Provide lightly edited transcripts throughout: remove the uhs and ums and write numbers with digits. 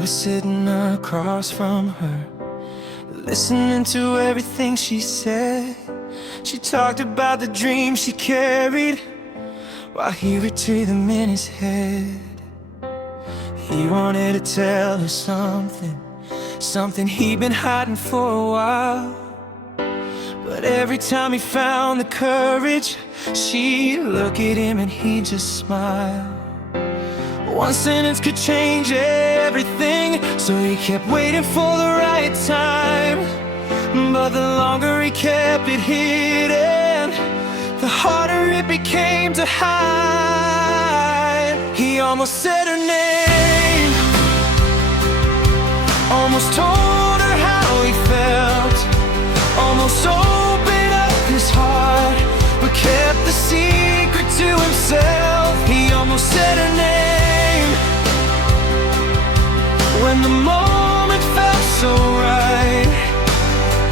was sitting across from her, listening to everything she said. She talked about the dreams she carried while he retrieved them in his head. He wanted to tell her something he'd been hiding for a while. But every time he found the courage, she'd look at him and he'd just smile. One sentence could change everything, so he kept waiting for the right time. But the longer he kept it hidden, the harder it became to hide. He almost said her name, almost told her how he felt, almost opened up his heart, but kept the secret to himself. He almost said her name when the moment felt so right,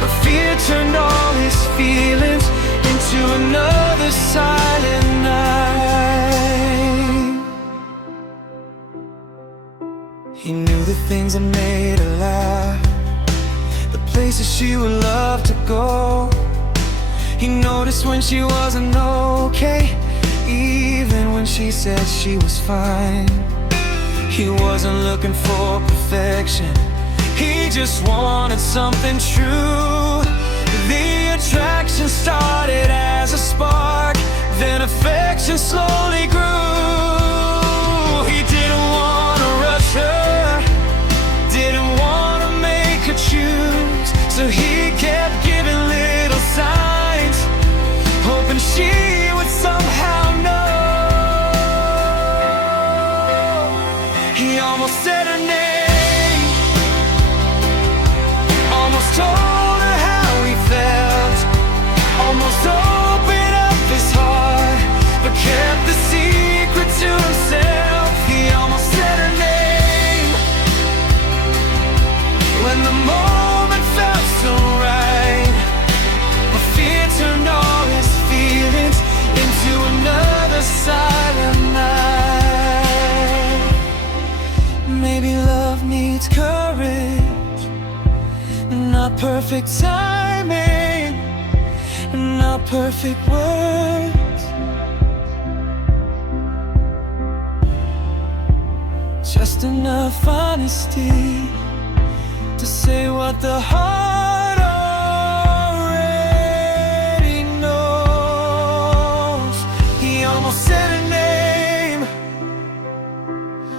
but fear turned all his feelings into another silent night. He knew the things that made her laugh, the places she would love to go. He noticed when she wasn't okay, even when she said she was fine. He wasn't looking for perfection, he just wanted something true. The attraction started as a spark, then affection slowly grew. He didn't want to rush her, didn't want to make her choose, so he kept giving little signs, hoping she would somehow know. He almost said her name, almost told her how he felt, almost opened up his heart, but kept the secret to himself. He almost said her name when the moment felt so right, but fear turned all his feelings into another silent night. Maybe love needs courage, not perfect timing, not perfect words, just enough honesty to say what the heart already knows. He almost said her name,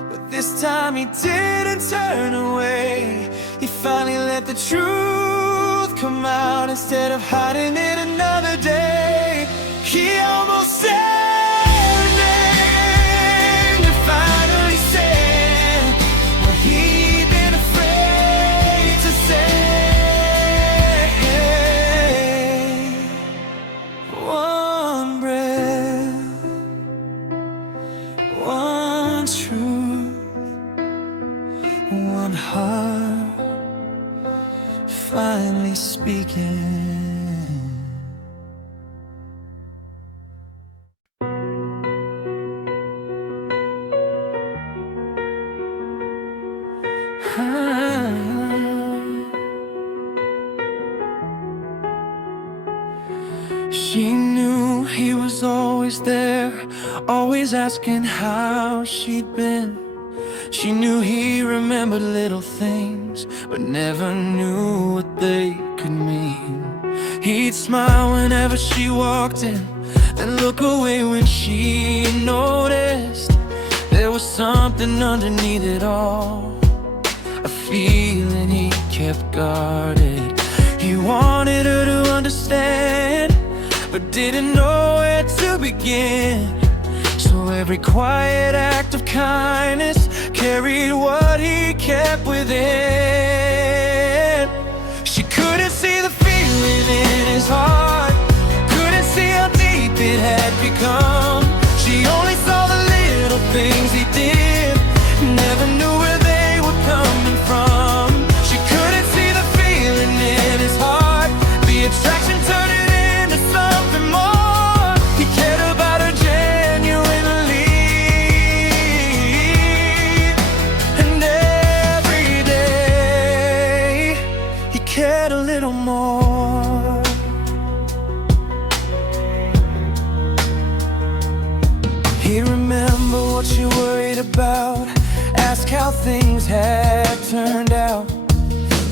but this time he didn't turn away. He finally let the truth come out instead of hiding it another day. He almost said her name and finally said what he'd been afraid to say. One breath, one truth, one heart finally speaking. She knew he was always there, always asking how she'd been. She knew he remembered little things, but never knew what they could mean. He'd smile whenever she walked in, then look away when she noticed there was something underneath it all, a feeling he kept guarded. He wanted her to understand, but didn't know where to begin. So every quiet act of kindness carried what he kept within. She couldn't see the feeling in his heart, couldn't see how deep it had become. She only saw the little things he did, never knew where they were coming from. She couldn't see the feeling in his heart, the attraction turned it into something more. He cared about her genuinely, and every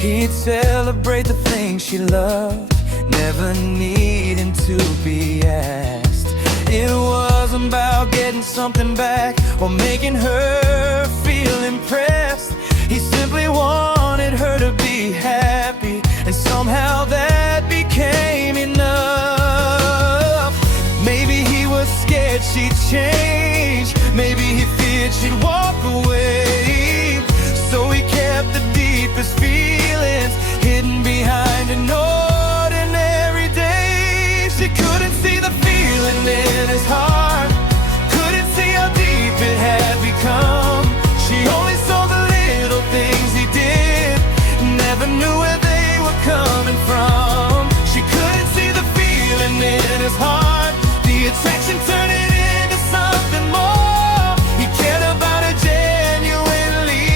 He'd celebrate the things she loved, never needing to be asked. It wasn't about getting something back or making her feel impressed. He simply wanted her to be happy, and somehow that became enough. Maybe he was scared she'd change, maybe he feared she'd walk away. So he kept the deepest feelings hidden behind an ordinary day. She couldn't see the feeling in his heart, couldn't see how deep it had become. She only saw the little things he did, never knew where they were coming from. She couldn't see the feeling in his heart, the attraction turning into something more. He cared about her genuinely,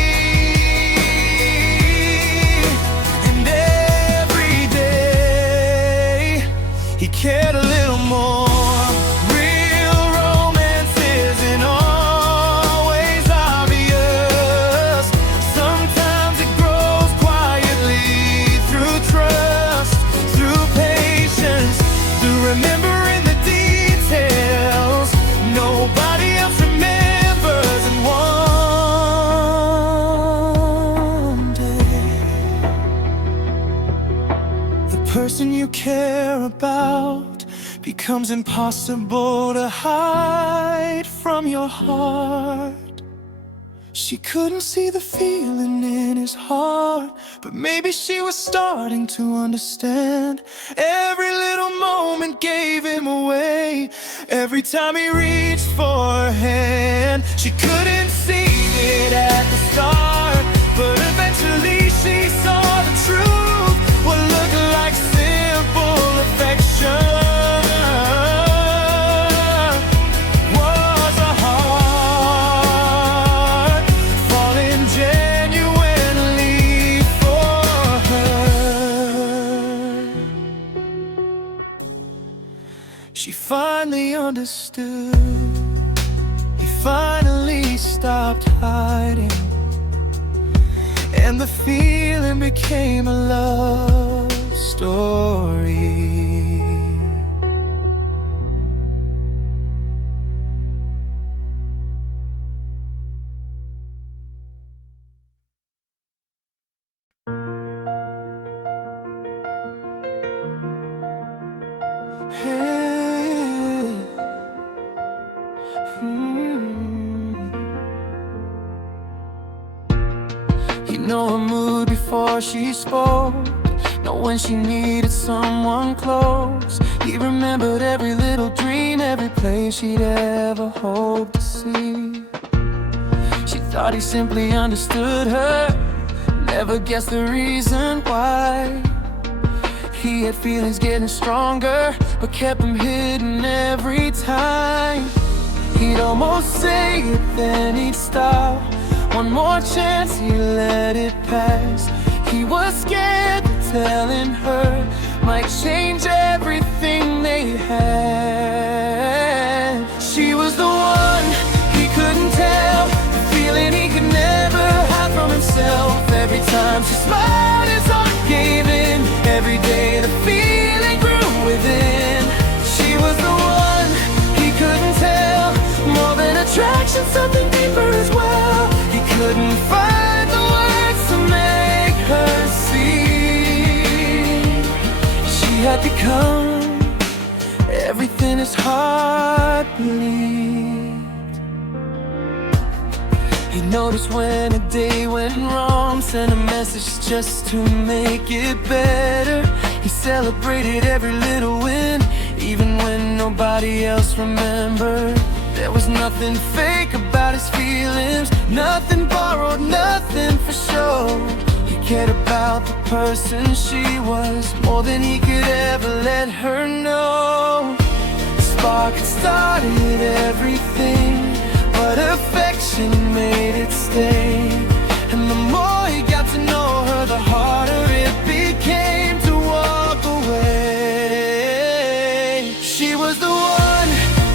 and every day he cared a little more. Real romance isn't always obvious. Sometimes it grows quietly through trust, through patience, through remembering the details nobody else remembers. And one day, the person you care about becomes impossible to hide from your heart. She couldn't see the feeling in his heart, but maybe she was starting to understand. Every little moment gave him away, every time he reached for her hand. She couldn't see it at the start, but eventually she saw the truth. What looked like simple affection was a heart falling genuinely for her. She finally understood. He finally stopped hiding, and the feeling became a love story. You know her mood before she spoke, know when she needed someone close. He remembered every little dream, every place she'd ever hoped to see. She thought he simply understood her, never guessed the reason why. He had feelings getting stronger, but kept them hidden every time. He'd almost say it, then he'd stop. One more chance, he let it pass. He was scared that telling her might change everything they had. She was the one he couldn't tell, the feeling he could never hide from himself. Every time she smiled, his heart gave in. Every day the feeling grew within. She was the one he couldn't tell, more than attraction, something deeper as well. He couldn't find the words to make her see. She had become everything his heart believed. He noticed when a day went wrong, sent a message just to make it better. He celebrated every little win, even when nobody else remembered. There was nothing fake about his feelings, nothing borrowed, nothing for show. He cared about the person she was, more than he could ever let her know. The spark had started everything, but affection made it stay. And the more he got to know her, the harder it became to walk away. She was the one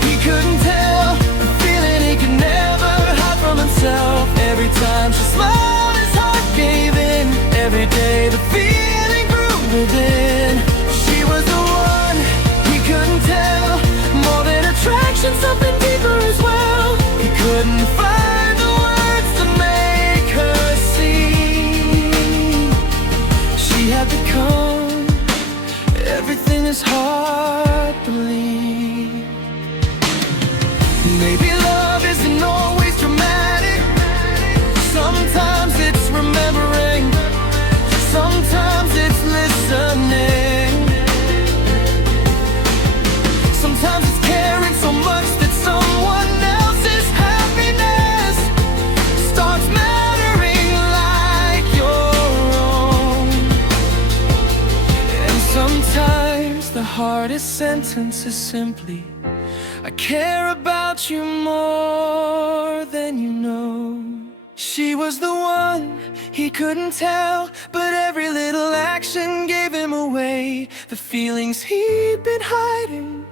he couldn't tell, the feeling he could never hide from himself. Every time she smiled, his heart gave in. Every day the ever been. She was the one he couldn't tell, more than attraction, something deeper as well. He couldn't find the words to make her see. She had become everything his heart believed. Maybe love isn't always dramatic. Sometimes it's remembering, sometimes it's listening, sometimes it's caring so much that someone else's happiness starts mattering like your own. And sometimes the hardest sentence is simply, I care about you more than you know. She was the one he couldn't tell, but every little action gave him away. The feelings he'd been hiding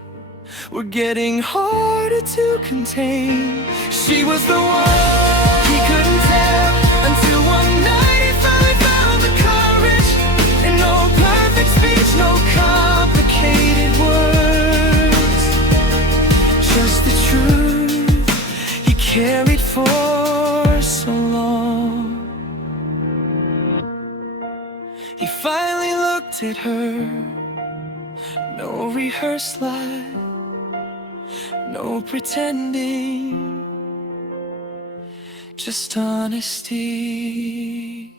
were getting harder to contain. She was the one he couldn't tell, until one night he finally found the courage. And no perfect speech, no complicated words, just the truth he carried for so long. He finally looked at her, no rehearsed lie, no pretending, just honesty.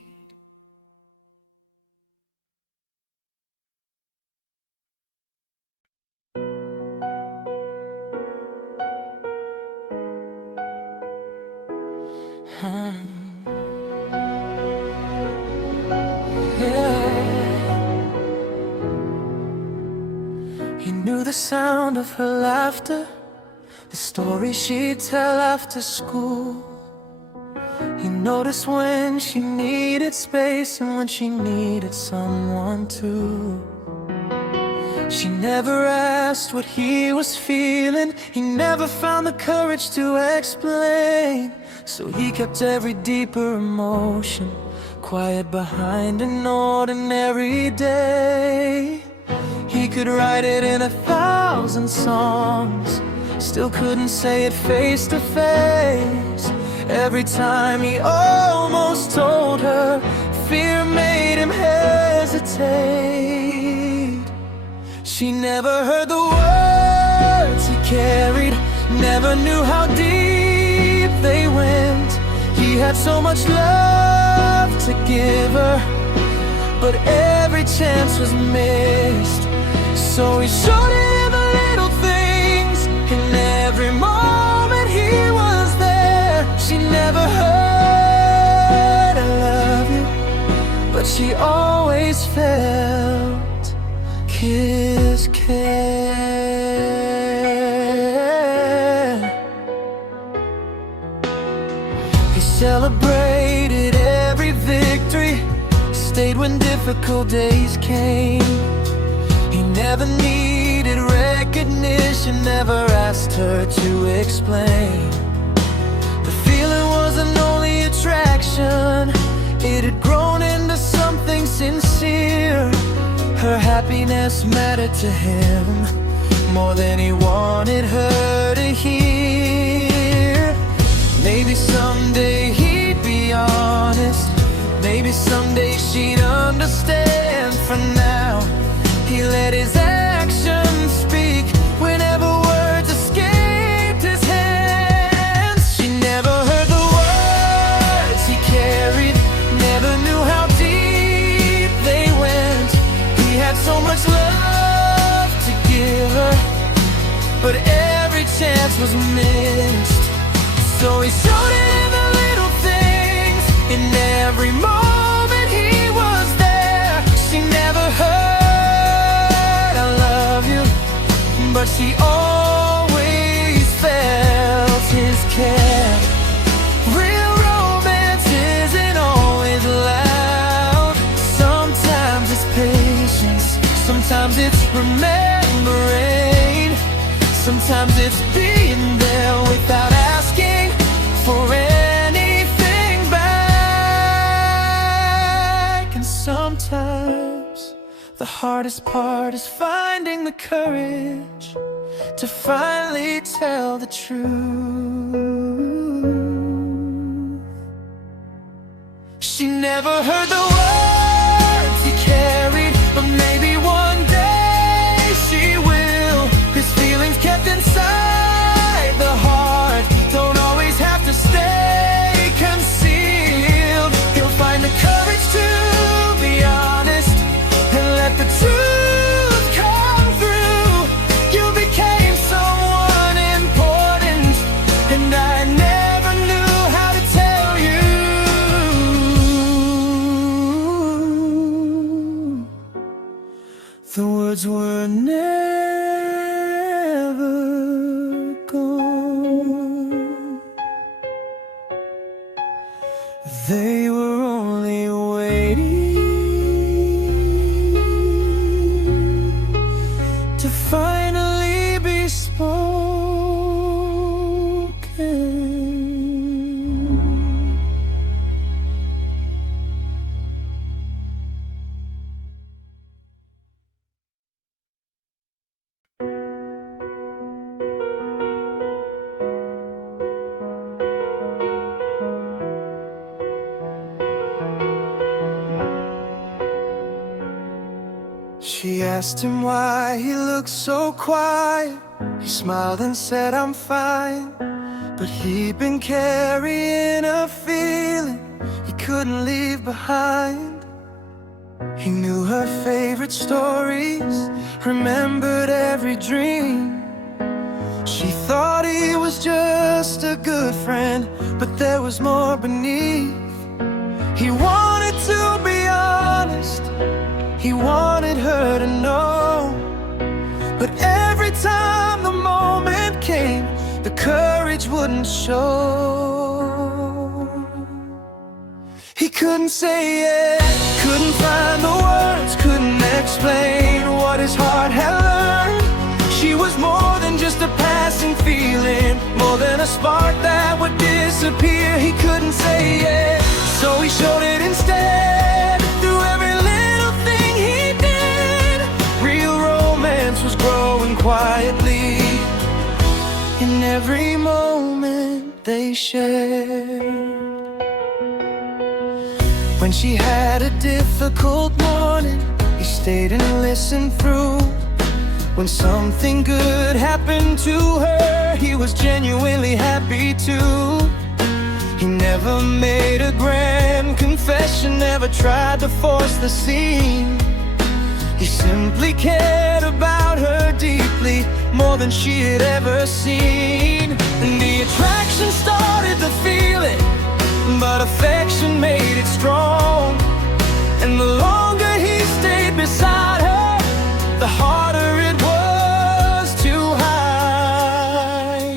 He knew the sound of her laughter, the story she'd tell after school. He noticed when she needed space and when she needed someone too. She never asked what he was feeling, he never found the courage to explain. So he kept every deeper emotion quiet behind an ordinary day. He could write it in 1,000 songs, still couldn't say it face to face. Every time he almost told her, fear made him hesitate. She never heard the words he carried, never knew how deep they went. He had so much love to give her, but every chance was missed. So he showed it in the little things, in every moment he was there. She never heard I love you, but she always felt his care. He celebrated every victory, stayed when difficult days came. He never needed recognition, never asked her to explain. The feeling wasn't only attraction, it had grown into something sincere. Her happiness mattered to him more than he wanted her to hear. Maybe someday he'd be honest, maybe someday she'd understand. For now, he let his actions speak whenever words escaped his hands. She never heard the words he carried, never knew how deep they went. He had so much love to give her, but every chance was missed. So he showed it in the little things, in every moment he was there. She never heard I love you, but she always felt his care. Real romance isn't always loud. Sometimes it's patience, sometimes it's remembering, sometimes it's being there without asking for anything back. And sometimes The hardest part is finding the courage to finally tell the truth. She never heard the words he carried, but maybe one day she will. His feelings kept inside the heart don't always have to stay concealed. He'll find the courage to be honest and let the truth come through. You became someone important, and I never knew how to tell you. The words were never gone. They were only waiting to finally be spoken. She asked him why he looked so quiet. He smiled and said, I'm fine. But he'd been carrying a feeling he couldn't leave behind. He knew her favorite stories, remembered every dream. She thought he was just a good friend, but there was more beneath. He wanted to be honest, he wanted her to know, but every time the moment came, the courage wouldn't show. He couldn't say it, couldn't find the words, couldn't explain what his heart had learned. She was more than just a passing feeling, more than a spark that would disappear. He couldn't say it, so he showed it instead. Through every little thing he did, real romance was growing quietly in every moment they shared. When she had a difficult morning, he stayed and listened through. When something good happened to her, he was genuinely happy too. He never made a grand confession, never tried to force the scene. He simply cared about her deeply, more than she had ever seen. And the attraction started the feeling, but affection made it strong. And the longer he stayed beside her, the harder it was to hide.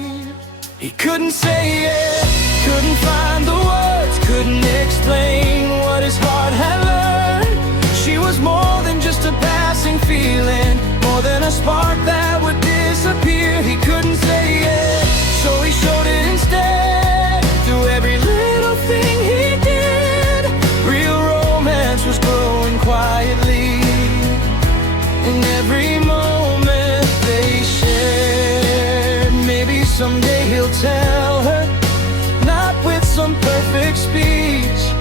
He couldn't say it, couldn't find the words, couldn't explain what his heart had learned. She was more than just a passing feeling, more than a spark that would disappear. He couldn't say it, so he showed it instead. Through every little thing he did, real romance was growing quietly in every moment they shared. Maybe someday he'll tell her, not with some perfect speech,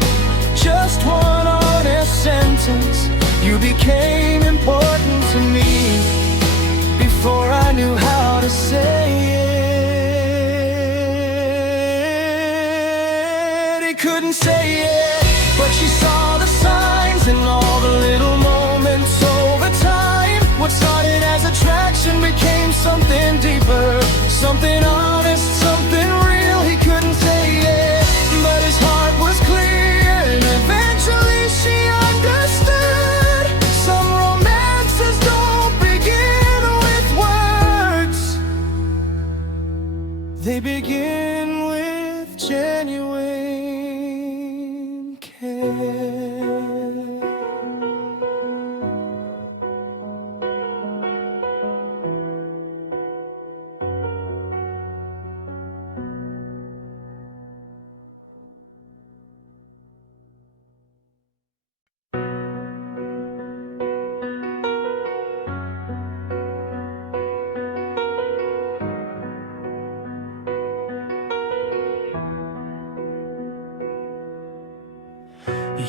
just one honest sentence: you became important to me before I knew how to say it. He couldn't say it, but she saw the signs in all the little moments over time. What started as attraction became something deeper, something honest, something real. He couldn't say it, but his heart was clear, and eventually she understood. Some romances don't begin with words, they begin with genuine care.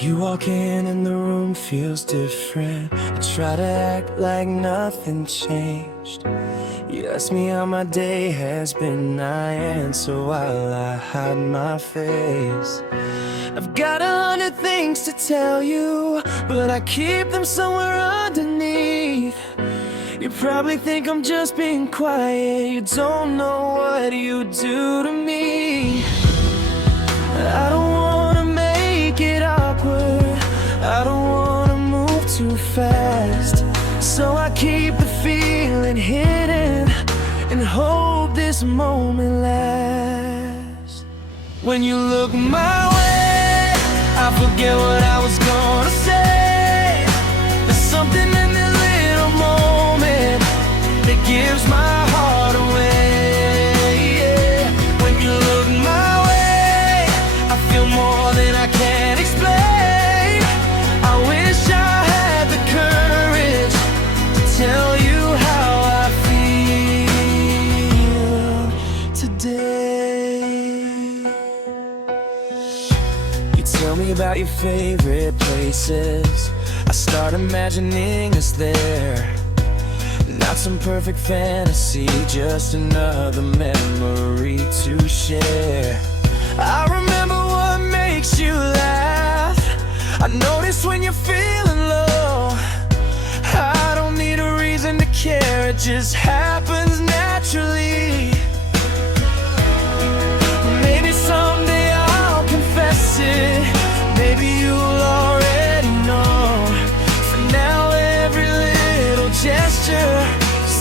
You walk in and the room feels different. I try to act like nothing changed. You ask me how my day has been, I answer while I hide my face. I've got 100 things to tell you, but I keep them somewhere underneath. You probably think I'm just being quiet. You don't know what you do to me. I don't wanna make it awkward, I don't wanna move too fast, so I keep the feeling hidden and hope this moment lasts. When you look my way, I forget what I was gonna say. There's something in this little moment that gives my heart away, yeah. When you look my way, I feel more than I can explain. I wish I had the courage to tell you how I feel today. You tell me about your favorite places, I start imagining us there. Not some perfect fantasy, just another memory to share. I remember what makes you laugh, I notice when you're feeling low. I don't need a reason to care, it just happens naturally. Maybe someday I'll confess it, maybe you'll already know. For now every little gesture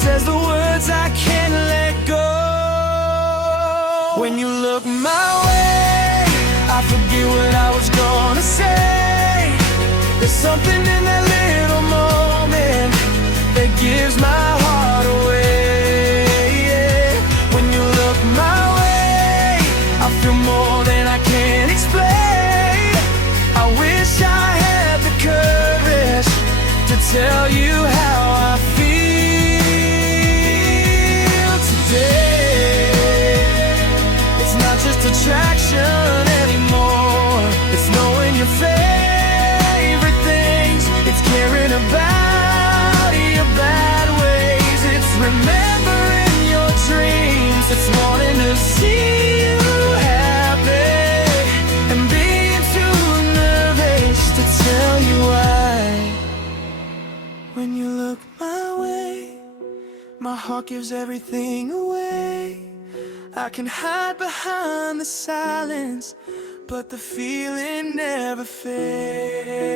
says the words I can't let go. When you look my way, I forget what I was gonna say. There's something in that little moment that gives my heart away, yeah. When you look my way, I feel more than I can explain. I wish I had the courage to tell you how I feel today. It's not just attraction anymore, it's knowing your favorite things, it's caring about your bad ways, it's remembering your dreams, it's wanting to see you happy and being too nervous to tell you why. When you look my way, my heart gives everything away. I can hide behind the silence, but the feeling never fades.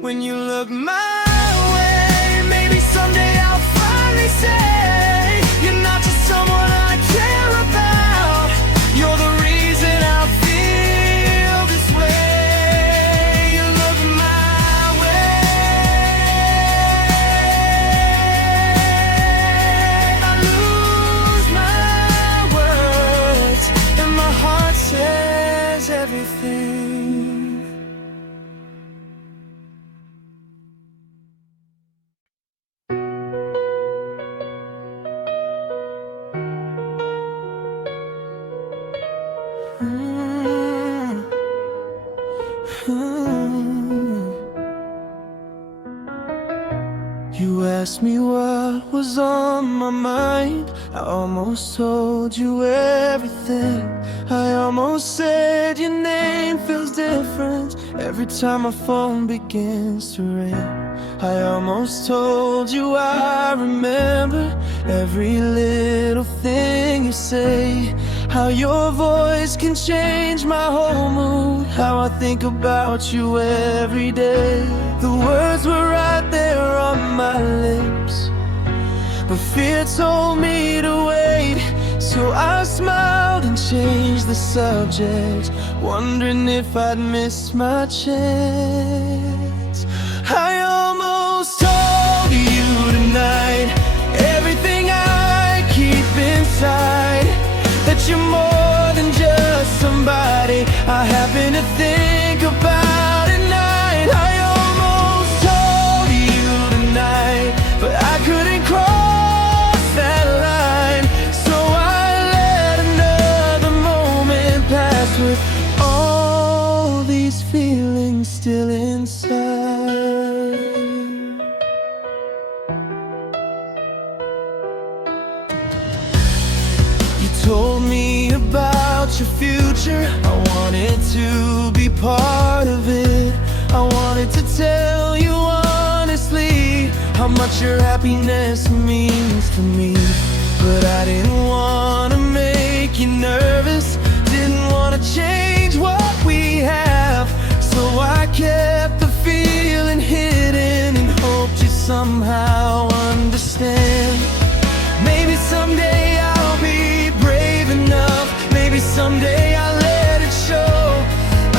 When you look my way, maybe someday I'll finally say, you're not just someone I care about, you're the reason I feel this way. You look my way, I lose my words, and my heart says everything. You asked me what was on my mind, I almost told you everything. I almost said your name feels different every time my phone begins to ring. I almost told you I remember every little thing you say, how your voice can change my whole mood, how I think about you every day. The words were right there on my lips, but fear told me to wait, so I smiled and changed the subject, wondering if I'd miss my chance. I almost told you tonight everything I keep inside, that you're more than just somebody I happen to think about at night. I almost told you tonight, but I couldn't cross that line, so I let another moment pass with all these feelings inside. You told me about your future. I wanted to be part of it. I wanted to tell you honestly how much your happiness means to me. But I didn't want to make you nervous, didn't want to change what we have. So I kept the feeling hidden and hoped you somehow understand. Maybe someday I'll be brave enough, maybe someday I'll let it show.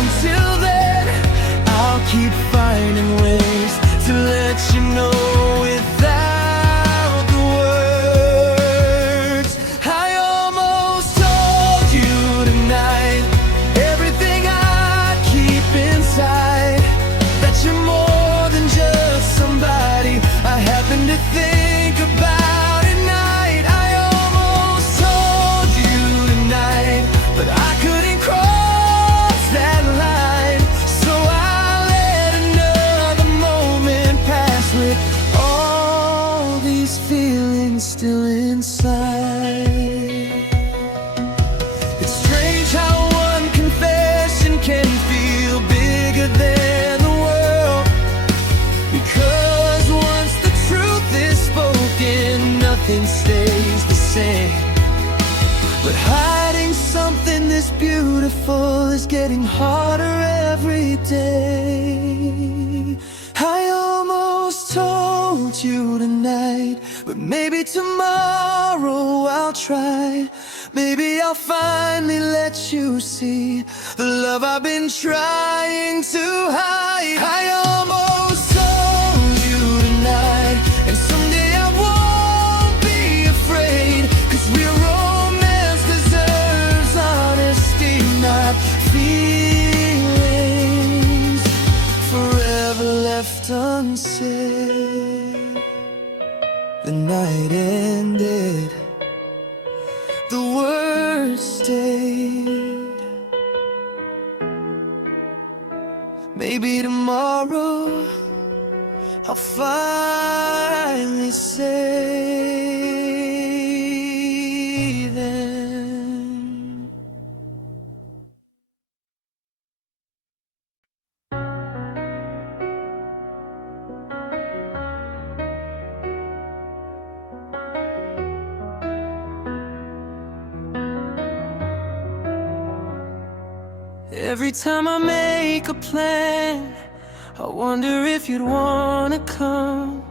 Until then, I'll keep finding ways to let you know without the words. I almost told you tonight everything I keep inside, that you're more than just somebody I happen to think about at night. I almost told you tonight, but I couldn't cross that line. So I let another moment pass with all these feelings still inside. It's strange how one confession can feel bigger than the world, because once the truth is spoken, nothing stays the same. But hiding something this beautiful is getting harder every day. I almost told you tonight, but maybe tomorrow I'll try. Maybe I'll finally let you see the love I've been trying to hide. I almost told you tonight, and someday I won't be afraid, 'cause real romance deserves honesty, not feelings forever left unsaid. The night ended, the words stayed. Maybe tomorrow I'll finally say them. Every time I make a plan, I wonder if you'd wanna come.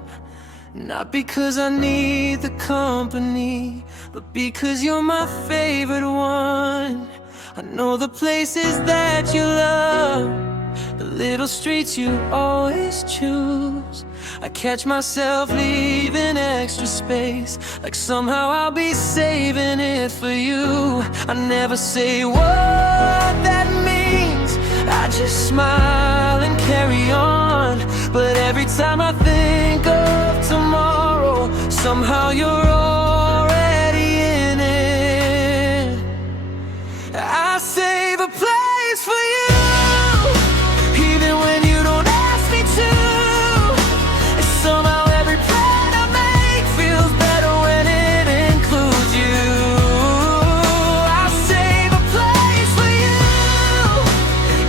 Not because I need the company, but because you're my favorite one. I know the places that you love, the little streets you always choose. I catch myself leaving extra space, like somehow I'll be saving it for you. I never say what that means, I just smile and carry on. But every time I think of tomorrow, somehow you're already in it. I save a place for you, even when you don't ask me to. And somehow every plan I make feels better when it includes you. I save a place for you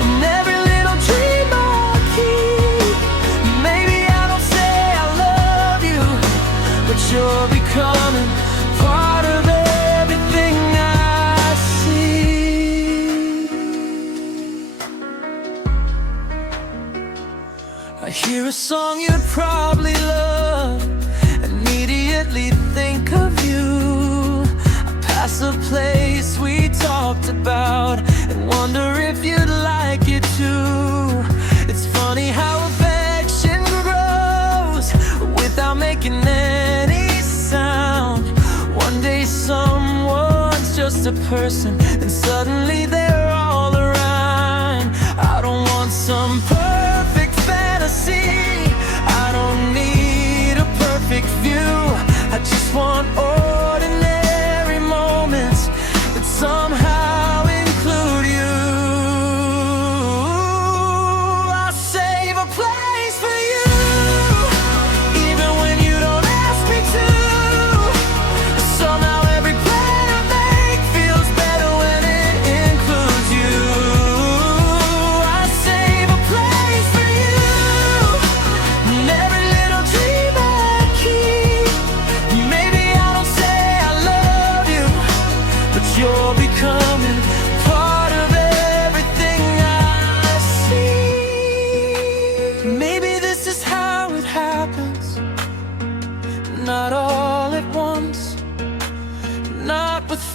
in every little dream I keep. Maybe I don't say I love you, but you're becoming part of everything I see. I hear a song you'd probably love, immediately think of you. I pass a place we talked about and wonder if you'd like it too. It's funny how affection grows without making any sound. One day someone's just a person, and suddenly they're all around. I don't want some perfect fantasy, I don't need a perfect view. I just want ordinary moments that somehow include you. I'll save a place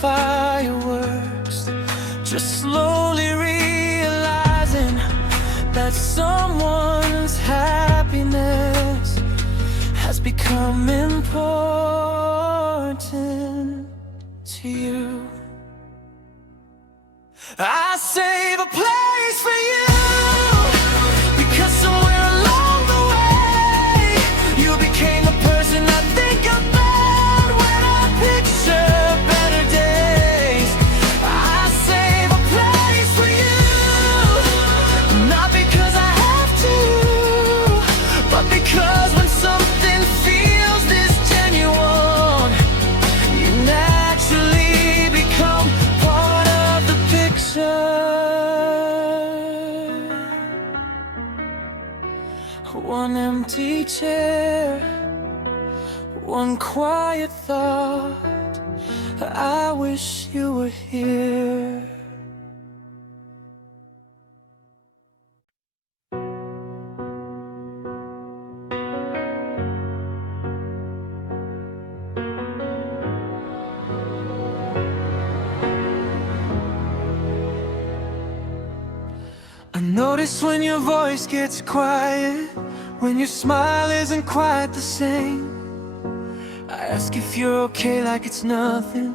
fireworks, just slowly realizing that someone's happiness has become important to you. I save a place for you, because somewhere along the way you became the person I think about when I picture better days. I save a place for you, not because I have to, but because when something feels this genuine, you naturally become part of the picture. One empty chair, one quiet thought, I wish you were here. I notice when your voice gets quiet, when your smile isn't quite the same. I ask if you're okay like it's nothing,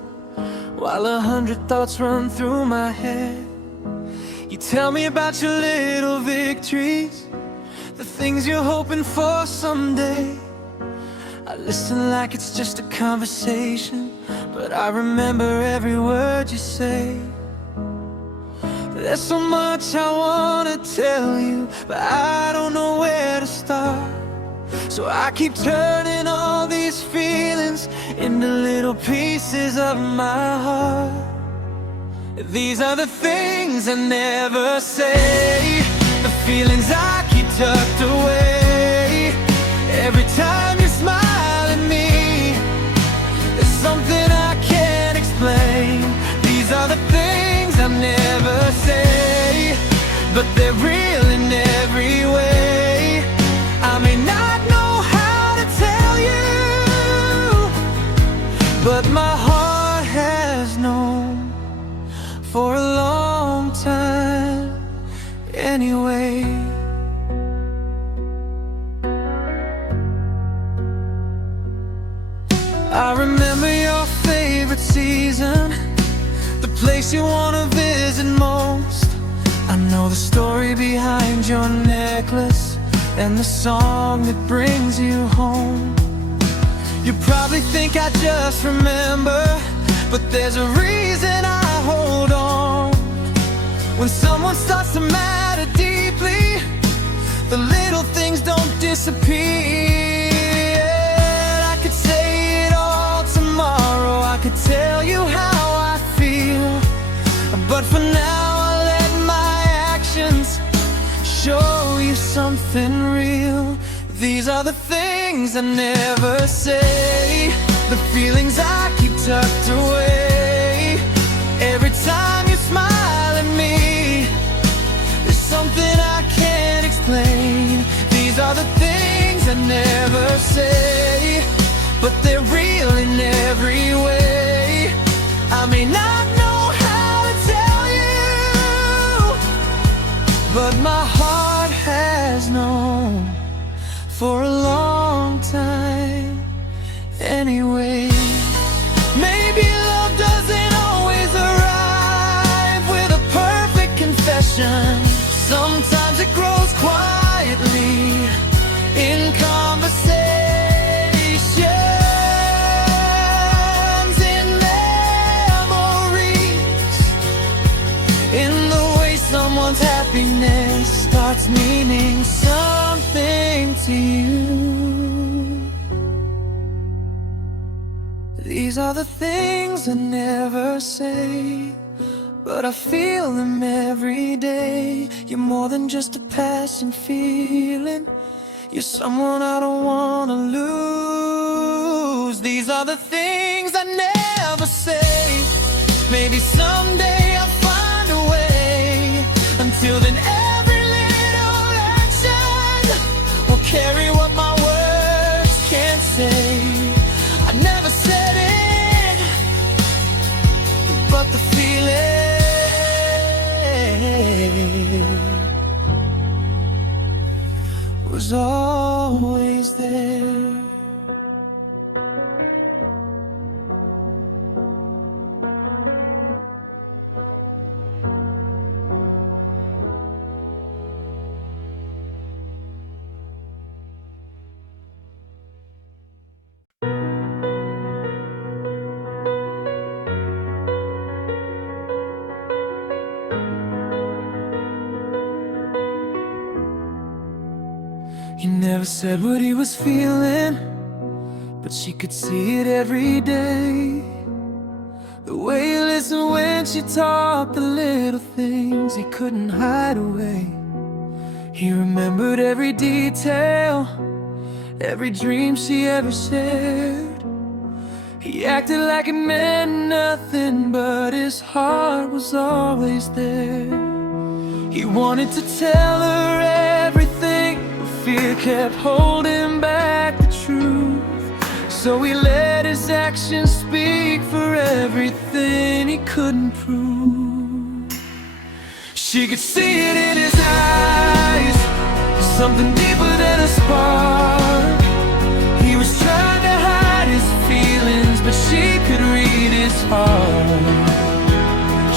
while 100 thoughts run through my head. You tell me about your little victories, the things you're hoping for someday. I listen like it's just a conversation, but I remember every word you say. There's so much I wanna tell you, but I don't know where to start. So I keep turning all these feelings into little pieces of my heart. These are the things I never say, the feelings I keep tucked away. Every time you smile at me, there's something I can't explain. These are the things I never say, but they're real in every way. I may not know how to tell you, but my heart has known for a long time anyway. I remember your favorite season, the place you wanna visit most. I know the story behind your necklace and the song that brings you home. You probably think I just remember, but there's a reason I hold on. When someone starts to matter deeply, the little things don't disappear. I could say it all tomorrow, I could tell you how I feel, but for now I'll let my actions show you something real. These are the things I never say, the feelings I keep tucked away. Every time you smile at me, there's something I can't explain. These are the things I never say, but they're real in every way. I may not know how to tell you, but my heart has known for a long time anyway. Maybe love doesn't always arrive with a perfect confession. Sometimes it grows quietly in conversations, in memories, in the way someone's happiness starts meaning something to you. These are the things I never say, but I feel them every day. You're more than just a passing feeling, you're someone I don't wanna lose. These are the things I never say. Maybe someday I'll find a way. Until then, every little action will carry what my words can't say. I never said it, was always there. He never said what he was feeling, but she could see it every day. The way he listened when she talked, the little things he couldn't hide away. He remembered every detail, every dream she ever shared. He acted like it meant nothing, but his heart was always there. He wanted to tell her everything, but fear kept holding back the truth. So he let his actions speak for everything he couldn't prove. She could see it in his eyes, something deeper than a spark. He was trying to hide his feelings, but she could read his heart.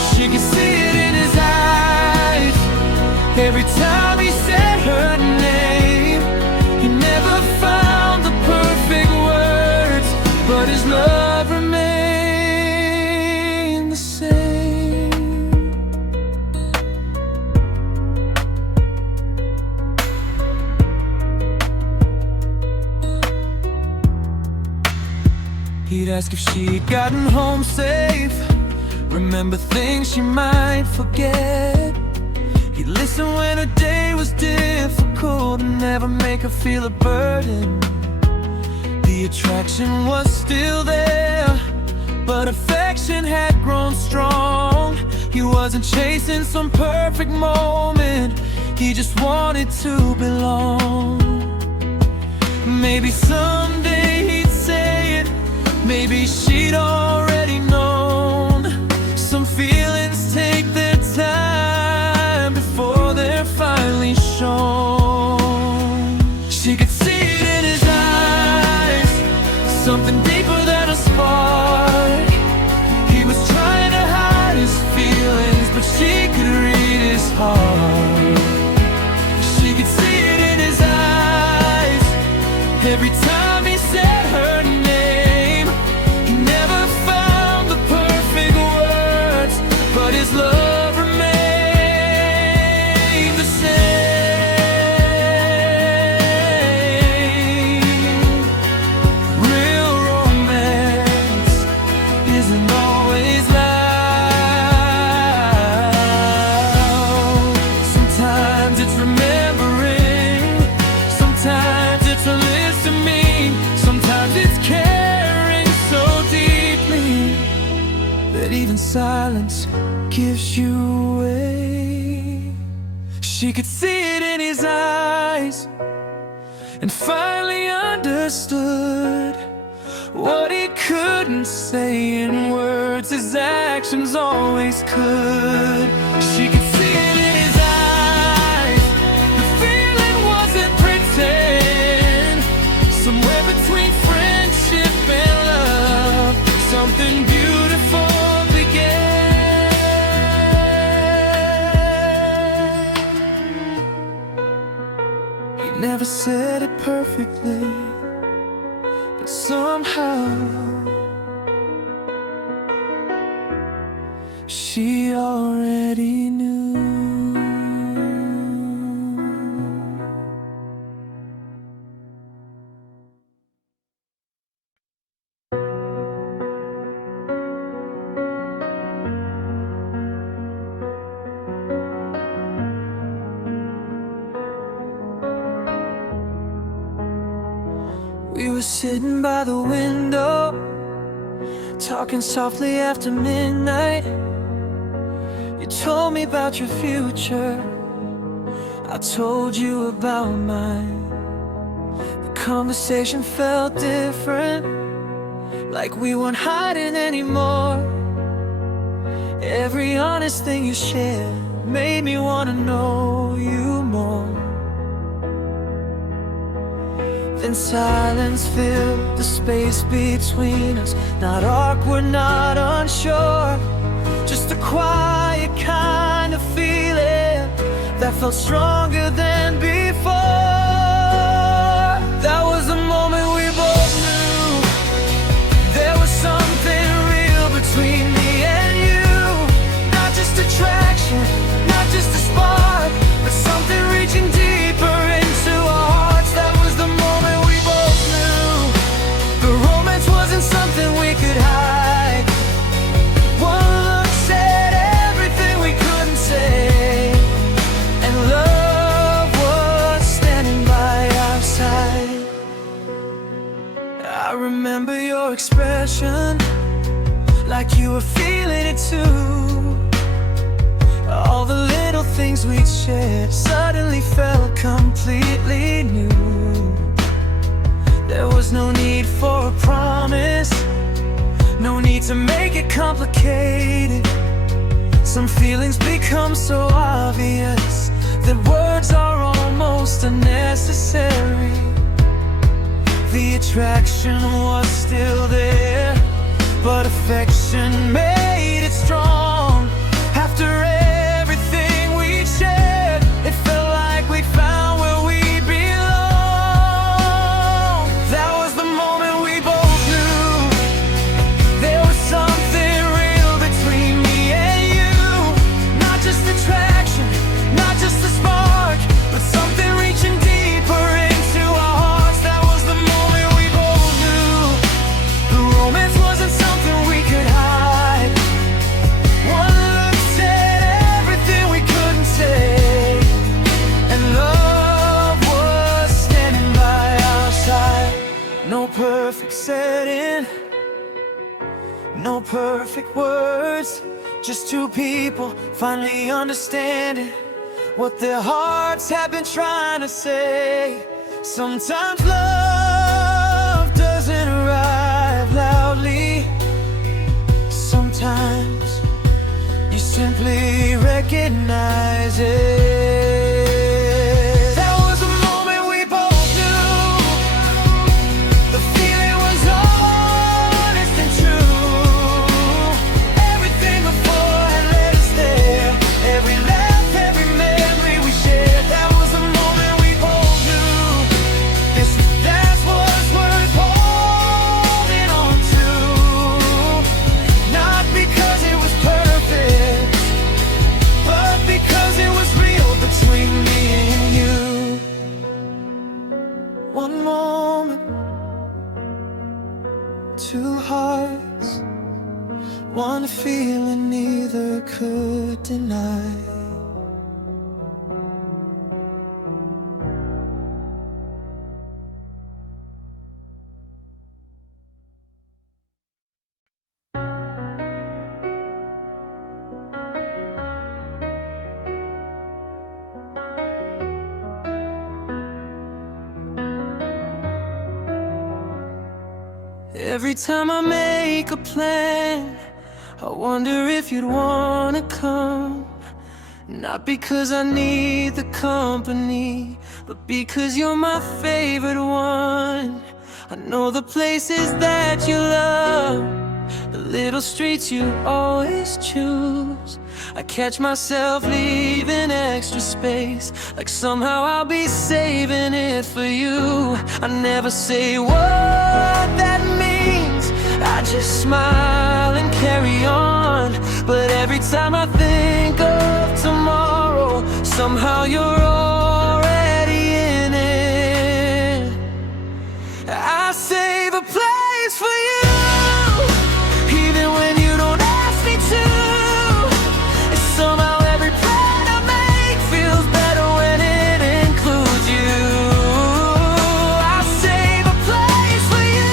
She could see it in his eyes, every time he said her name. He never found the perfect words, but his love remained the same. He'd ask if she'd gotten home safe, remember things she might forget. He'd listen when her day was difficult and never make her feel a burden. The attraction was still there, but affection had grown strong. He wasn't chasing some perfect moment, he just wanted to belong. Maybe someday he'd say it, maybe she'd already known. Some feelings take their time before they're finally shown. She could see it in his eyes, something deeper than a spark. He was trying to hide his feelings, but she could read his heart. She could see it in his eyes, every time he said her name. He never found the perfect words, but his love remained the same. Real romance isn't always loud. Sometimes it's remembering, sometimes it's listening, sometimes it's caring so deeply that even silence gives you away. She could see it in his eyes and finally understood what he couldn't say in words, his actions always could. She could see it in his eyes, the feeling wasn't pretend. Somewhere between friendship and love, something beautiful began. He never said it perfectly, but somehow she already knew. We were sitting by the window, talking softly after midnight. You told me about your future, I told you about mine. The conversation felt different, like we weren't hiding anymore. Every honest thing you shared made me wanna know you more. Then silence filled the space between us. Not awkward, not unsure, just a quiet kind of feeling that felt stronger than before. That was the moment we both knew there was something real between me and you. Not just attraction, not just a spark, but something reaching deeper into our hearts. That was the moment we both knew the romance wasn't something we could hide. One look said everything we couldn't say, and love was standing by our side. I remember your expression, like you were feeling it too. All the little things we'd shared suddenly felt completely new. There was no need for a promise, no need to make it complicated. Some feelings become so obvious that words are almost unnecessary. The attraction was still there, but affection made it strong. After everything we shared, it felt like we'd found where we belong. That was the moment we both knew there was something real between me and you. Not just attraction, not just a spark, but something reaching deeper into our hearts. That was the moment we both knew the romance wasn't something we could hide. One look said everything we couldn't say, and love was standing by our side. No perfect setting, no perfect words, just two people finally understanding what their hearts have been trying to say. Sometimes love doesn't arrive loudly, sometimes you simply recognize it. That was the moment we both knew the feeling was honest and true. Everything before had led us there, every laugh, every memory we shared. That was the moment we both knew that's what's worth holding on to. Not because it was perfect, but because it was real between me and you. One moment, two hearts, one feeling neither could deny. Every time I make a plan, I wonder if you'd wanna come. Not because I need the company, but because you're my favorite one. I know the places that you love, the little streets you always choose. I catch myself leaving extra space, like somehow I'll be saving it for you. I never say what that means, I just smile and carry on. But every time I think of tomorrow, somehow you're already in it. I save a place for you, even when you don't ask me to. It's somehow every plan I make feels better when it includes you. I save a place for you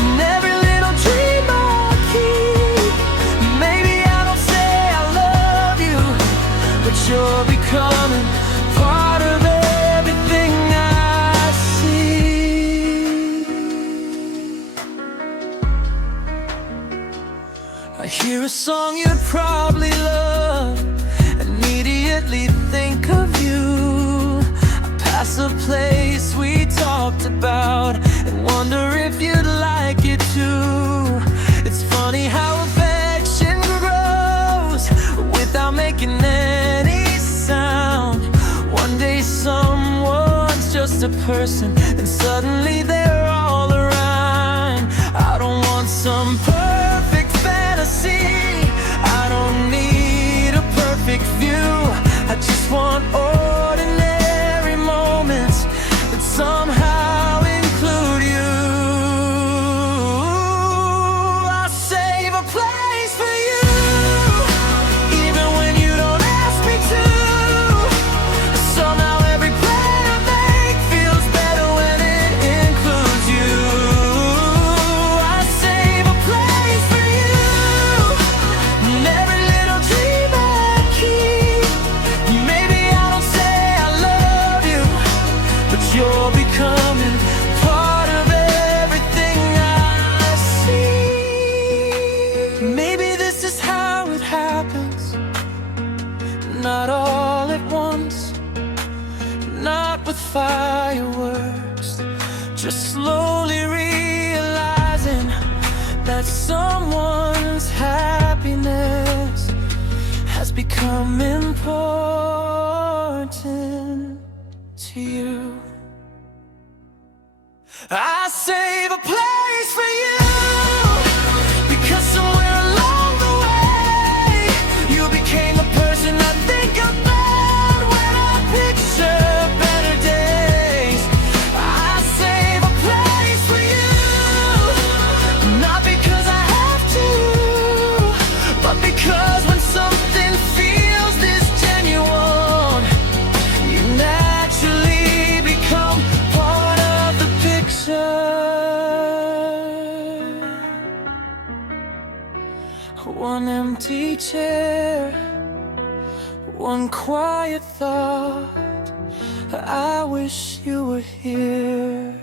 in every little dream I keep. Maybe I don't say I love you, but you're becoming part of everything I see. I hear a song you'd probably love, immediately think of you. I pass a place we talk talked about, and wonder if you'd like it too. It's funny how affection grows without making any sound. One day someone's just a person, and suddenly they're all around. I don't want some perfect fantasy, I don't need a perfect view. I just want ordinary moments that somehow include you. I'll save a place for you, even when you don't ask me to. Somehow every plan I make feels better when it includes you. I'll save a place for you, and every little dream I keep. Maybe I don't say I love you, but you're becoming part of everything I see. Maybe this is how it happens, not all at once, not with fireworks, just slowly realizing that someone's happiness has become important to you. I save a place for you, because somewhere along the way you became the person I think about when I picture better days. I save a place for you, not because I have to, but because when something feels this genuine, you naturally become part of the picture. One empty chair, one quiet thought, I wish you were here.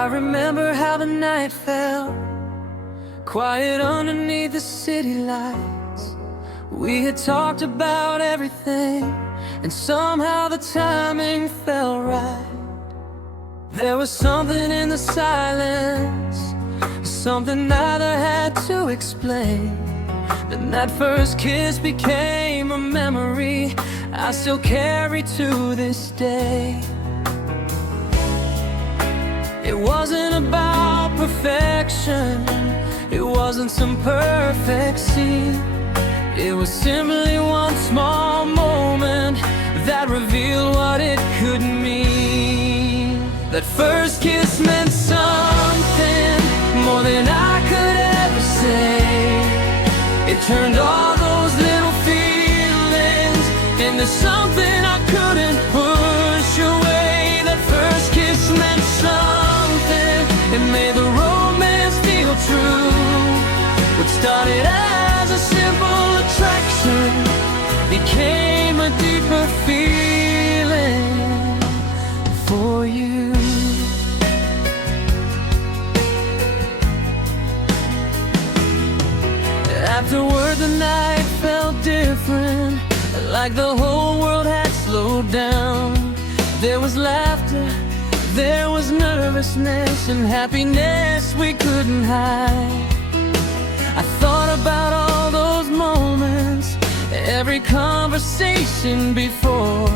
I remember how the night fell, quiet underneath the city lights. We had talked about everything, and somehow the timing felt right. There was something in the silence, something neither had to explain. Then that first kiss became a memory I still carry to this day. It wasn't about perfection, it wasn't some perfect scene. It was simply one small moment that revealed what it could mean. That first kiss meant something more than I could ever say. It turned all those little feelings into something I couldn't push away. That first kiss meant something, it made the romance feel true. What started as a simple attraction became a deeper feeling for you. Afterward the night felt different, like the whole world had slowed down. There was laughter, there was nervousness, and happiness we couldn't hide. I thought about all those moments, every conversation before.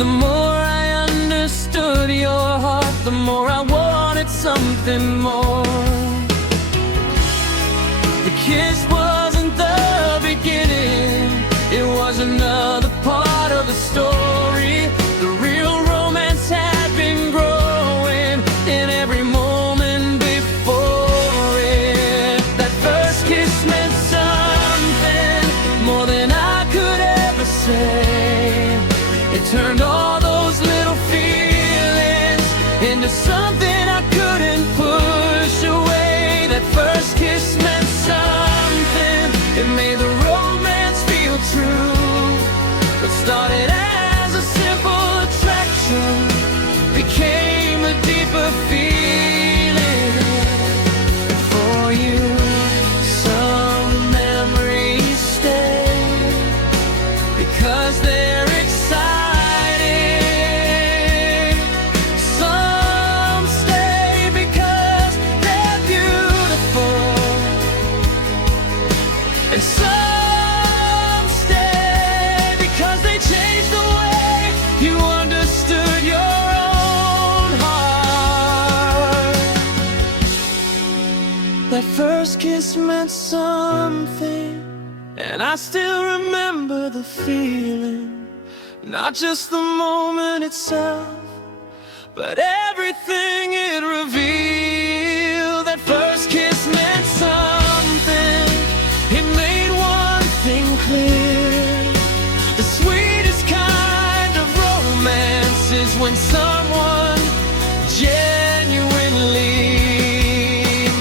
The more I understood your heart, the more I wanted something more. The kiss wasn't the beginning, it was another part of the story. The real romance had been growing in every moment before it. That first kiss meant something more than I could ever say. It turned all those little feelings into something I couldn't push away. That first kiss meant something, it made the romance feel true. What started as a simple attraction became a deeper feeling for you. first kiss meant something, and I still remember the feeling. Not just the moment itself, but everything it revealed. That first kiss meant something. It made one thing clear: the sweetest kind of romance is when someone genuinely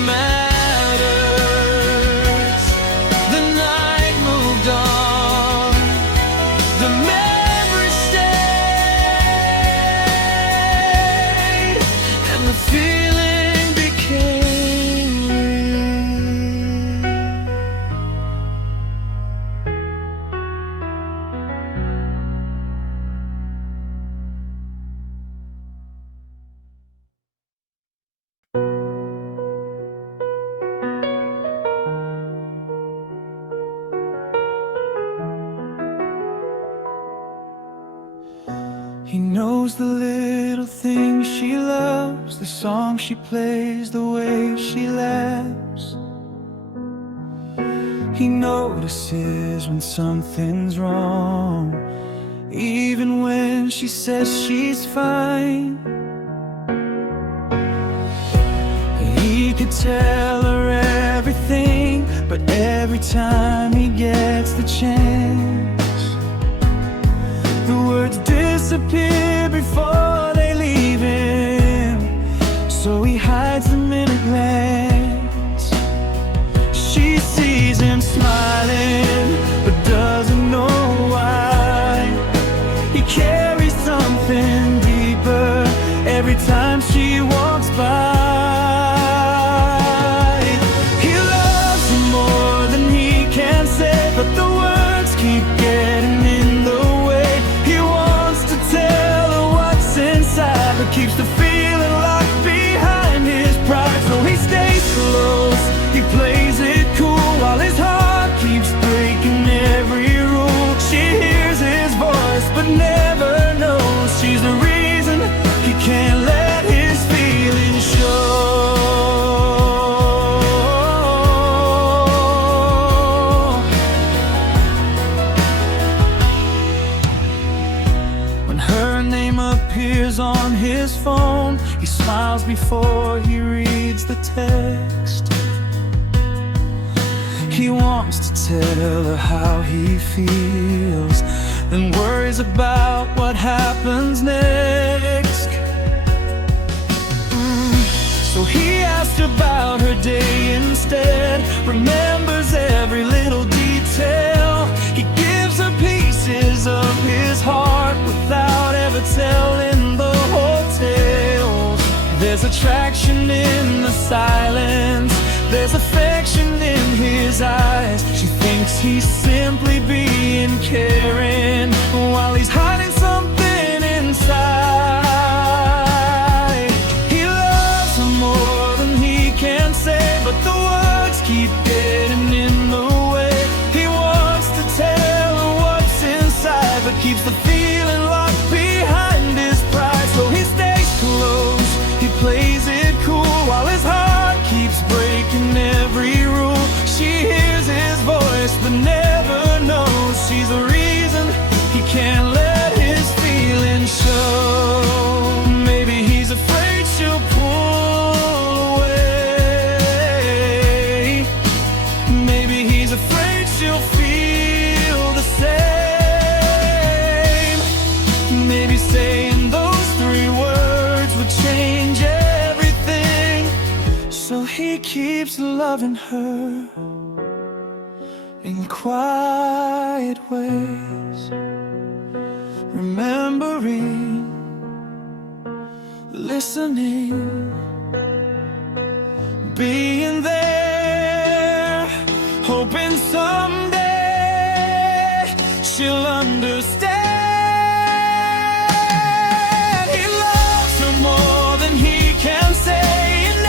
matters. The night moved on, the memory stayed, and the feeling became real. He knows the little things she loves, the song she plays, the way she laughs. He notices when something's wrong, even when she says she's fine. He could tell her everything, but every time he gets the chance, the words disappear before they leave him. So he hides them in a glance. She sees him smiling, but doesn't know why. He carries something deeper every time she walks by. He loves her more than he can say, but the words keep getting in the way. He wants to tell her what's inside, but keeps the feeling locked behind his pride. So he stays close, he plays it cool, while his heart keeps breaking every rule. She hears his voice, but never knows she's the reason he can't let his feelings show. When her name appears on his phone, he smiles before he reads the text. He wants to tell her how he feels, then worries about what happens next. So he asked about her day instead, remembers every little detail. He gives her pieces of his heart without ever telling the whole tale. There's attraction in the silence, there's affection in his eyes. She thinks he's simply being caring, while he's hiding something inside. He loves her more than he can say, but the words keep getting in the way. He wants to tell her what's inside, but keeps the feeling locked behind his pride. So he stays close, he plays it cool, while his heart keeps breaking every rule. She hears his voice, but never knows she's the reason he can't let his feelings show. Maybe he's afraid she'll pull away. Maybe he's afraid she'll feel the same. Maybe saying those 3 words would change everything. So he keeps loving her in quiet ways, remembering, listening, being there, hoping someday she'll understand. He loves her more than he can say, and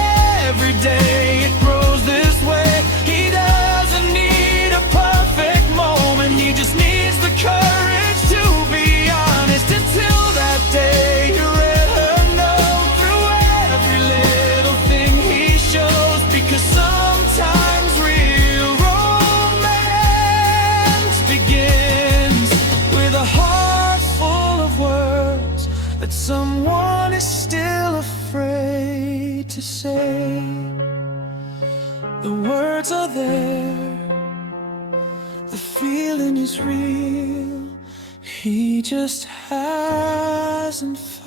every day it grows this way. He doesn't need a perfect moment, he just needs the courage to be honest. Until that day, you let her know through every little thing he shows, because some The words are there, the feeling is real. He just hasn't found.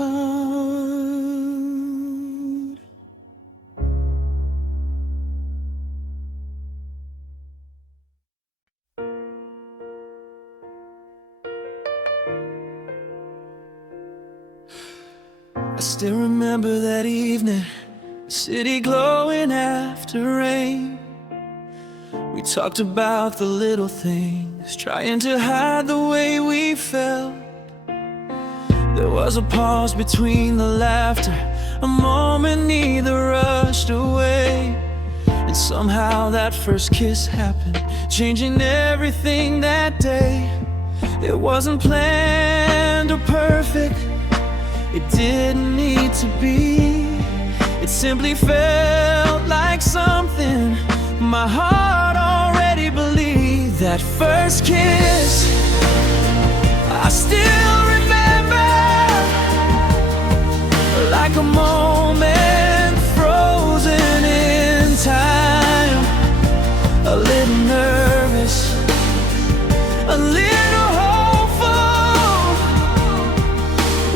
I still remember that evening, the city glowing after rain. We talked about the little things, trying to hide the way we felt. There was a pause between the laughter, a moment neither rushed away. And somehow that first kiss happened, changing everything that day. It wasn't planned or perfect, it didn't need to be. It simply felt like something my heart already believed. That first kiss, I still remember, like a moment frozen in time. A little nervous, a little hopeful,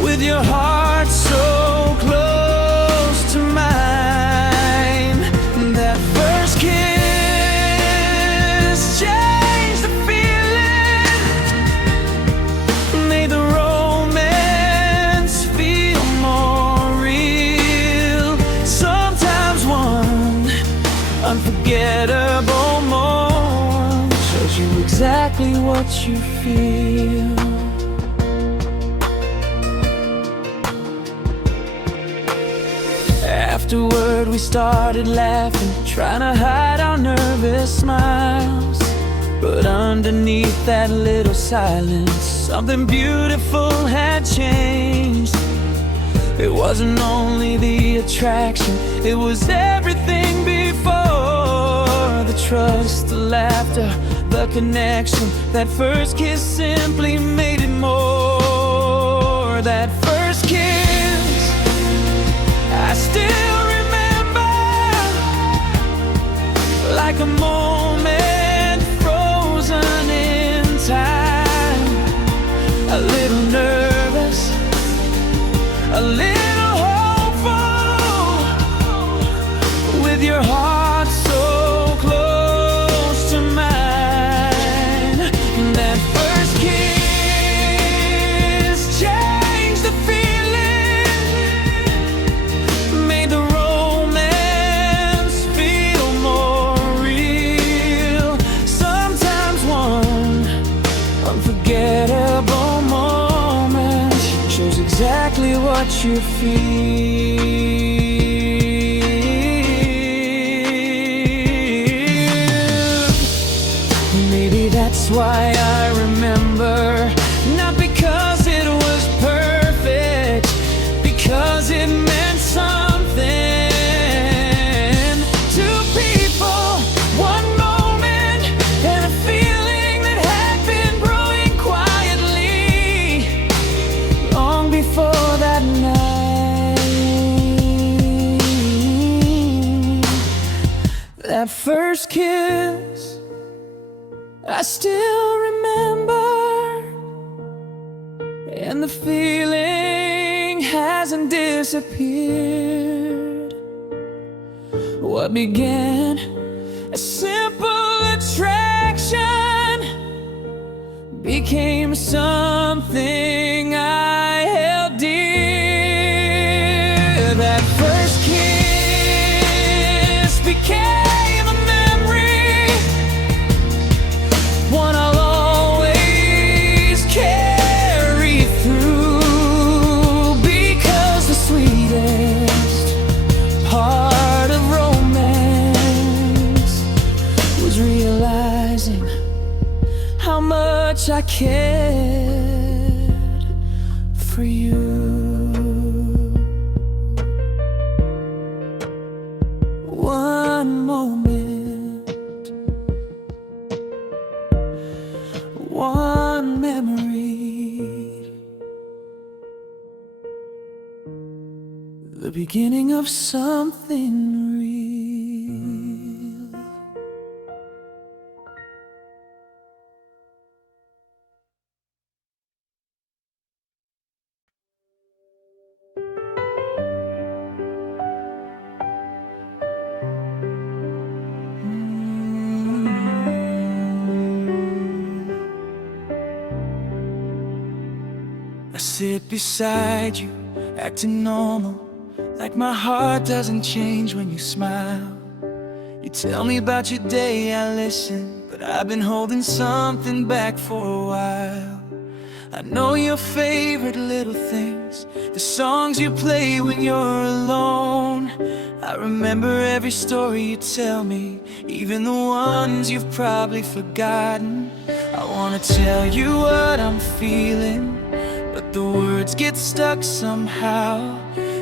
with your heart so close to mine. That first kiss changed the feeling, made the romance feel more real. Sometimes one unforgettable moment shows you exactly what you feel. Afterward we started laughing, trying to hide our nervous smiles. But underneath that little silence, something beautiful had changed. It wasn't only the attraction, it was everything before. The trust, the laughter, the connection. That first kiss simply made it more. That first kiss, I still remember, like a moment frozen in time. A little nervous, a little hopeful, with your heart so close to mine. That first kiss changed the feeling, made the romance feel more real. Sometimes one unforgettable moment shows exactly what you feel. Maybe that's why I remember, not because it was perfect, because it meant something. Two people, one moment, and a feeling that had been growing quietly long before that night. That first kiss, I still remember, and the feeling hasn't disappeared. What began as simple attraction became something I held dear. That first kiss became a memory, one I'll always carry through. Because the sweetest part of romance was realizing how much I cared for you. One moment, one memory, the beginning of something real. sit beside you, acting normal, like my heart doesn't change when you smile. You tell me about your day, I listen, but I've been holding something back for a while. I know your favorite little things, the songs you play when you're alone. I remember every story you tell me, even the ones you've probably forgotten. I wanna tell you what I'm feeling, but the words get stuck somehow.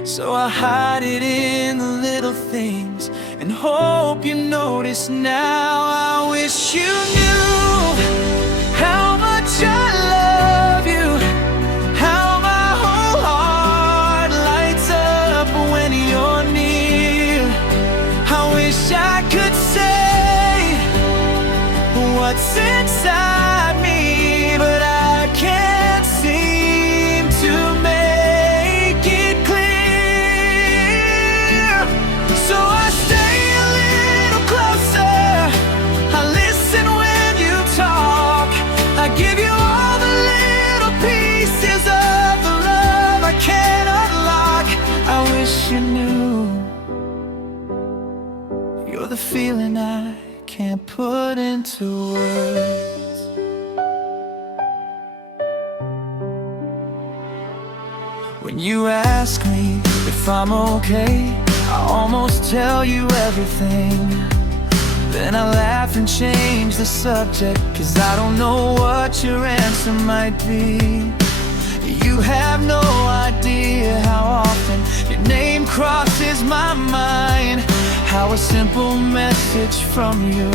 So I hide it in the little things and hope you notice now. I wish you knew how much I love you, how my whole heart lights up when you're near. I wish I could say what's inside me, but I can't seem to make it clear. So I stay a little closer, I listen when you talk, I give you all the little pieces of the love I can't unlock. I wish you knew you're the feeling I can't put into words. When you ask me if I'm okay, I almost tell you everything. Then I laugh and change the subject, 'cause I don't know what your answer might be. You have no idea how often your name crosses my mind, how a simple message from you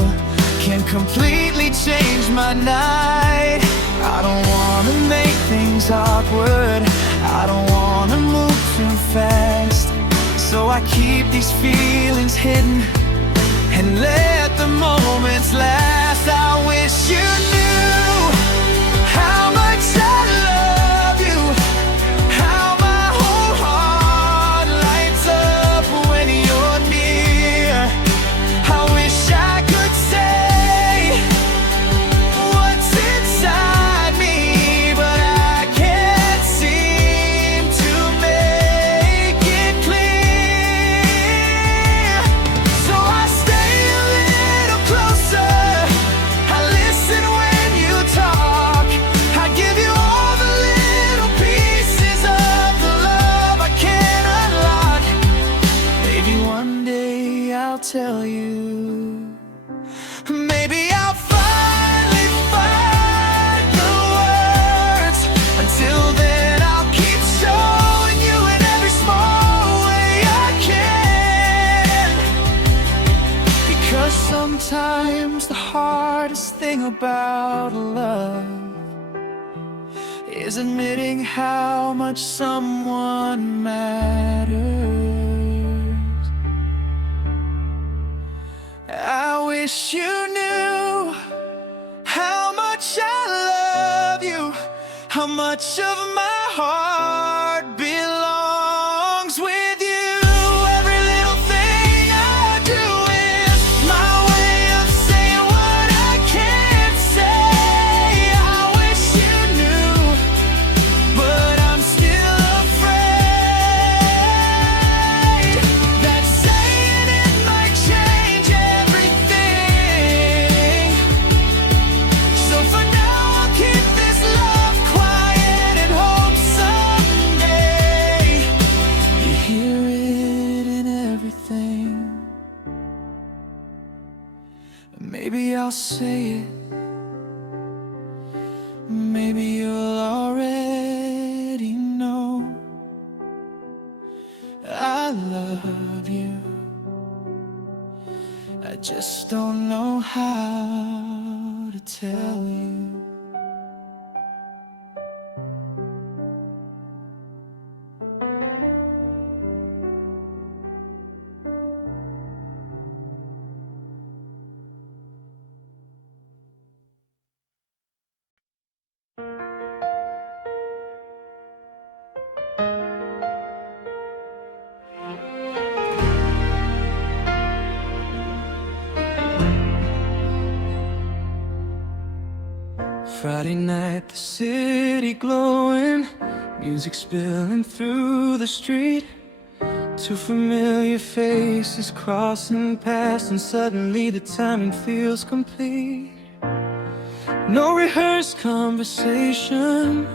can completely change my night. I don't wanna make things awkward, I don't wanna move too fast, so I keep these feelings hidden and let the moments last. I wish you knew how much I love you, how my whole heart lights up when you're near. I wish I could say what's inside me, but I can't seem to make it clear. So I stay a little closer, I listen when you talk, I give you all the little pieces of the love I can't unlock. Maybe one day I'll tell you, maybe I'll finally find the words. Until then I'll keep showing you in every small way I can, because sometimes the hardest thing about love is admitting how much someone matters. I wish you knew how much I love you, how much of my heart belongs with you. Every little thing I do is my way of saying what I can't say. I wish you knew, but I'm still afraid that saying it might change everything. So for now I'll keep this love quiet and hope someday you hear it in everything. Maybe I'll say it, maybe you'll already know. I love you, I just don't know how to tell you. Friday night, the city glowing, music spilling through the street. Two familiar faces crossing past, and suddenly the timing feels complete. No rehearsed conversation,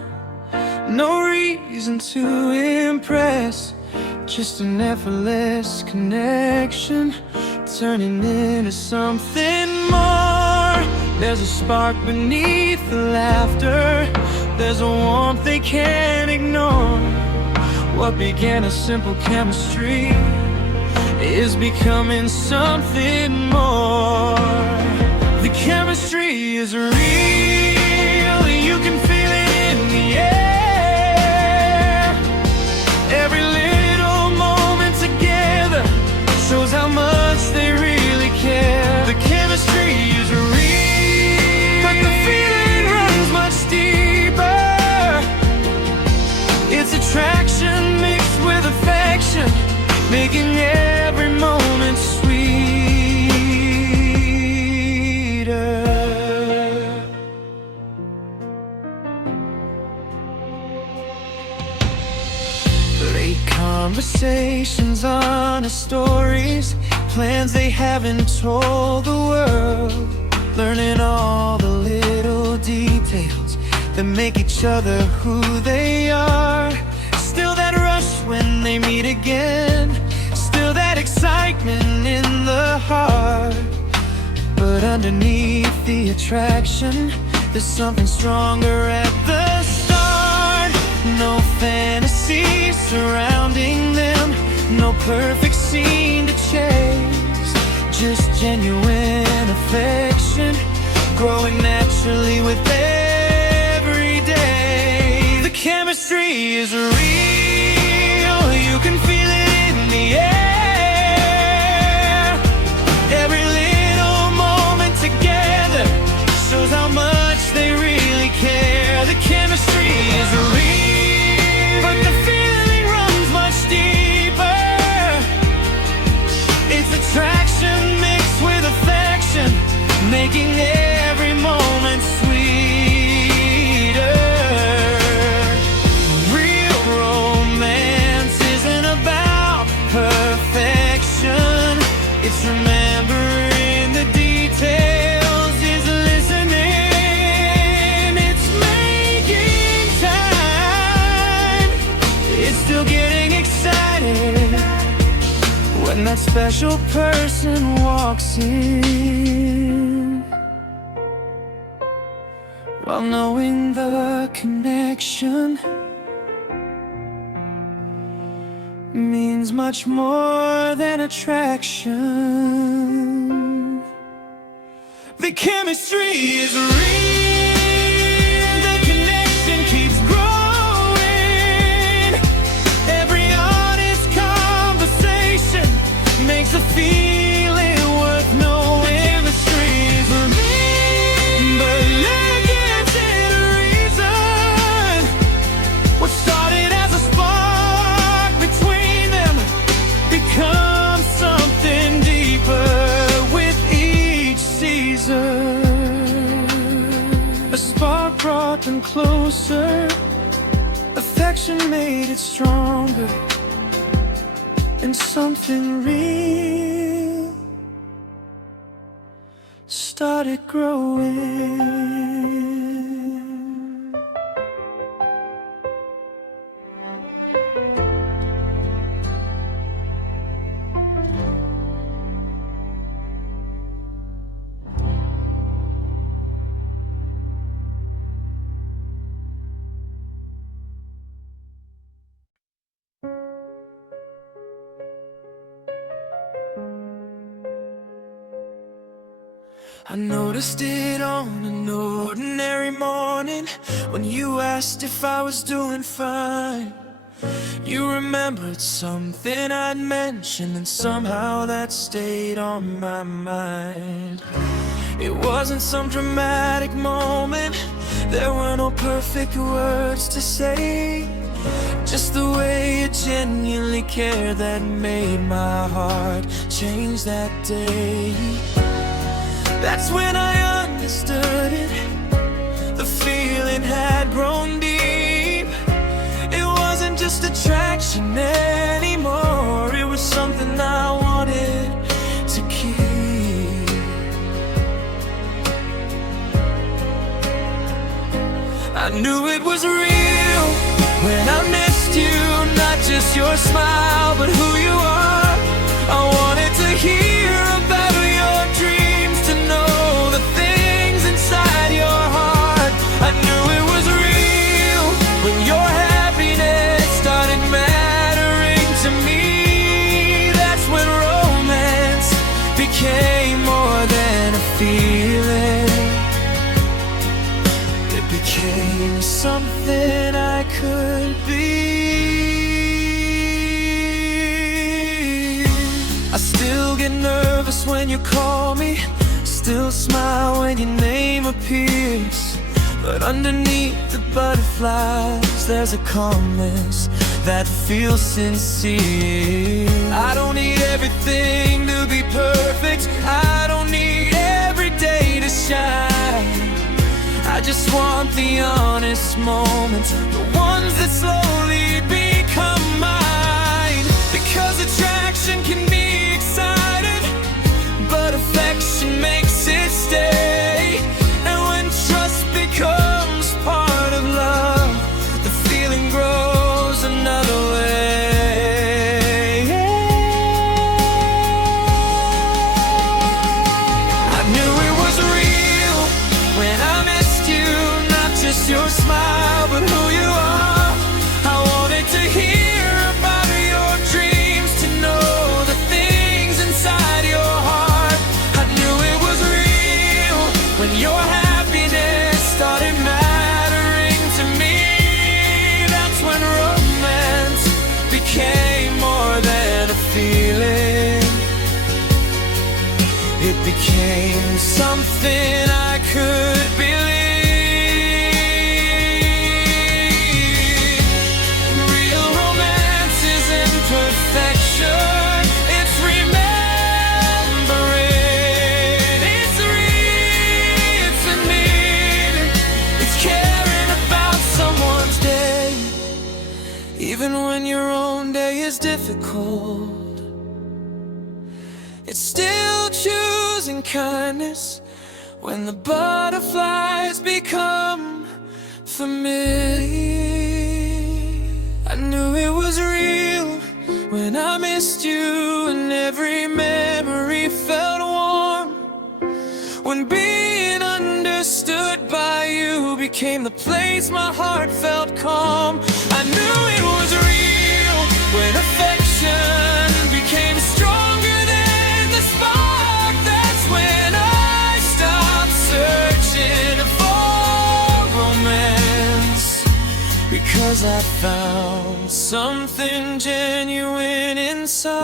no reason to impress, just an effortless connection, turning into something more. There's a spark beneath the laughter, there's a warmth they can't ignore. What began as simple chemistry is becoming something more. The chemistry is real, you can feel it in the air. Every little moment together shows how much they really care. The chemistry is real, but the feeling runs much deeper. It's attraction mixed with affection, making every moment sweeter. Late conversations, honest stories, plans they haven't told the world, learning all the little details that make each other who they are. Still that rush when they meet again, still that excitement in the heart. But underneath the attraction, there's something stronger at the start. No fantasy surrounding them, no perfect scene to chase, just genuine affection growing naturally with every day. The chemistry is real, you can feel it in the air. Every little moment together shows how much they really care. The chemistry is real, but the feeling runs much deeper. It's attraction mixed with affection, making every moment sweeter. Real romance isn't about perfection, it's remembering the details, it's listening, it's making time, it's still getting excited when that special person walks in, while knowing the connection means much more than attraction. The chemistry is real, the connection keeps growing. Every honest conversation makes a feeling worth knowing. The streets were mean, but look into the reason. What started as a spark between them becomes something deeper with each season. A spark brought them closer, affection made it stronger, and something real started growing. I noticed it on an ordinary morning when you asked if I was doing fine. You remembered something I'd mentioned, and somehow that stayed on my mind. It wasn't some dramatic moment, there were no perfect words to say, just the way you genuinely cared that made my heart change that day. That's when I understood it, the want anymore. It was something I wanted to keep. I knew it was real when I missed you, not just your smile, but who you are. I wanted to hear about your dreams, to know the things inside your heart. I knew it was real when your happiness started mattering to me. That's when romance became more than a feeling. It became something I could be. I still get nervous when you call me, still smile when your name appears, but underneath the butterflies there's a calmness that feels sincere. I don't need everything to be perfect, I don't need every day to shine. I just want the honest moments, the ones that slowly become mine. Because attraction can be excited, but affection makes it stay. And when trust becomes part of love, the feeling grows another way. I knew it was real when I missed you, not just your smile, but who you are. I wanted to hear about your dreams, to know the things inside your heart. I knew it was real when your happiness started mattering to me. That's when romance became more than a feeling. It became something I could believe. Real romance isn't perfection, it's remembering. It's real, it's a need, it's caring about someone's day. Even when your own day is difficult, it's still choosing kindness when the butterflies become familiar. I knew it was real when I missed you, and every memory felt warm. When being understood by you became the place my heart felt calm. I knew it was real when affection became stronger than the spark. That's when I stopped searching for romance, because I found something genuine inside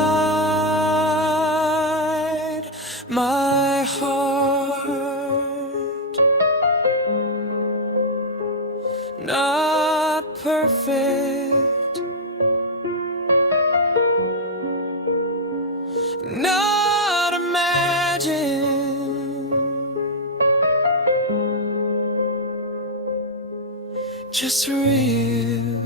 my heart. Not perfect, not imagined, just real.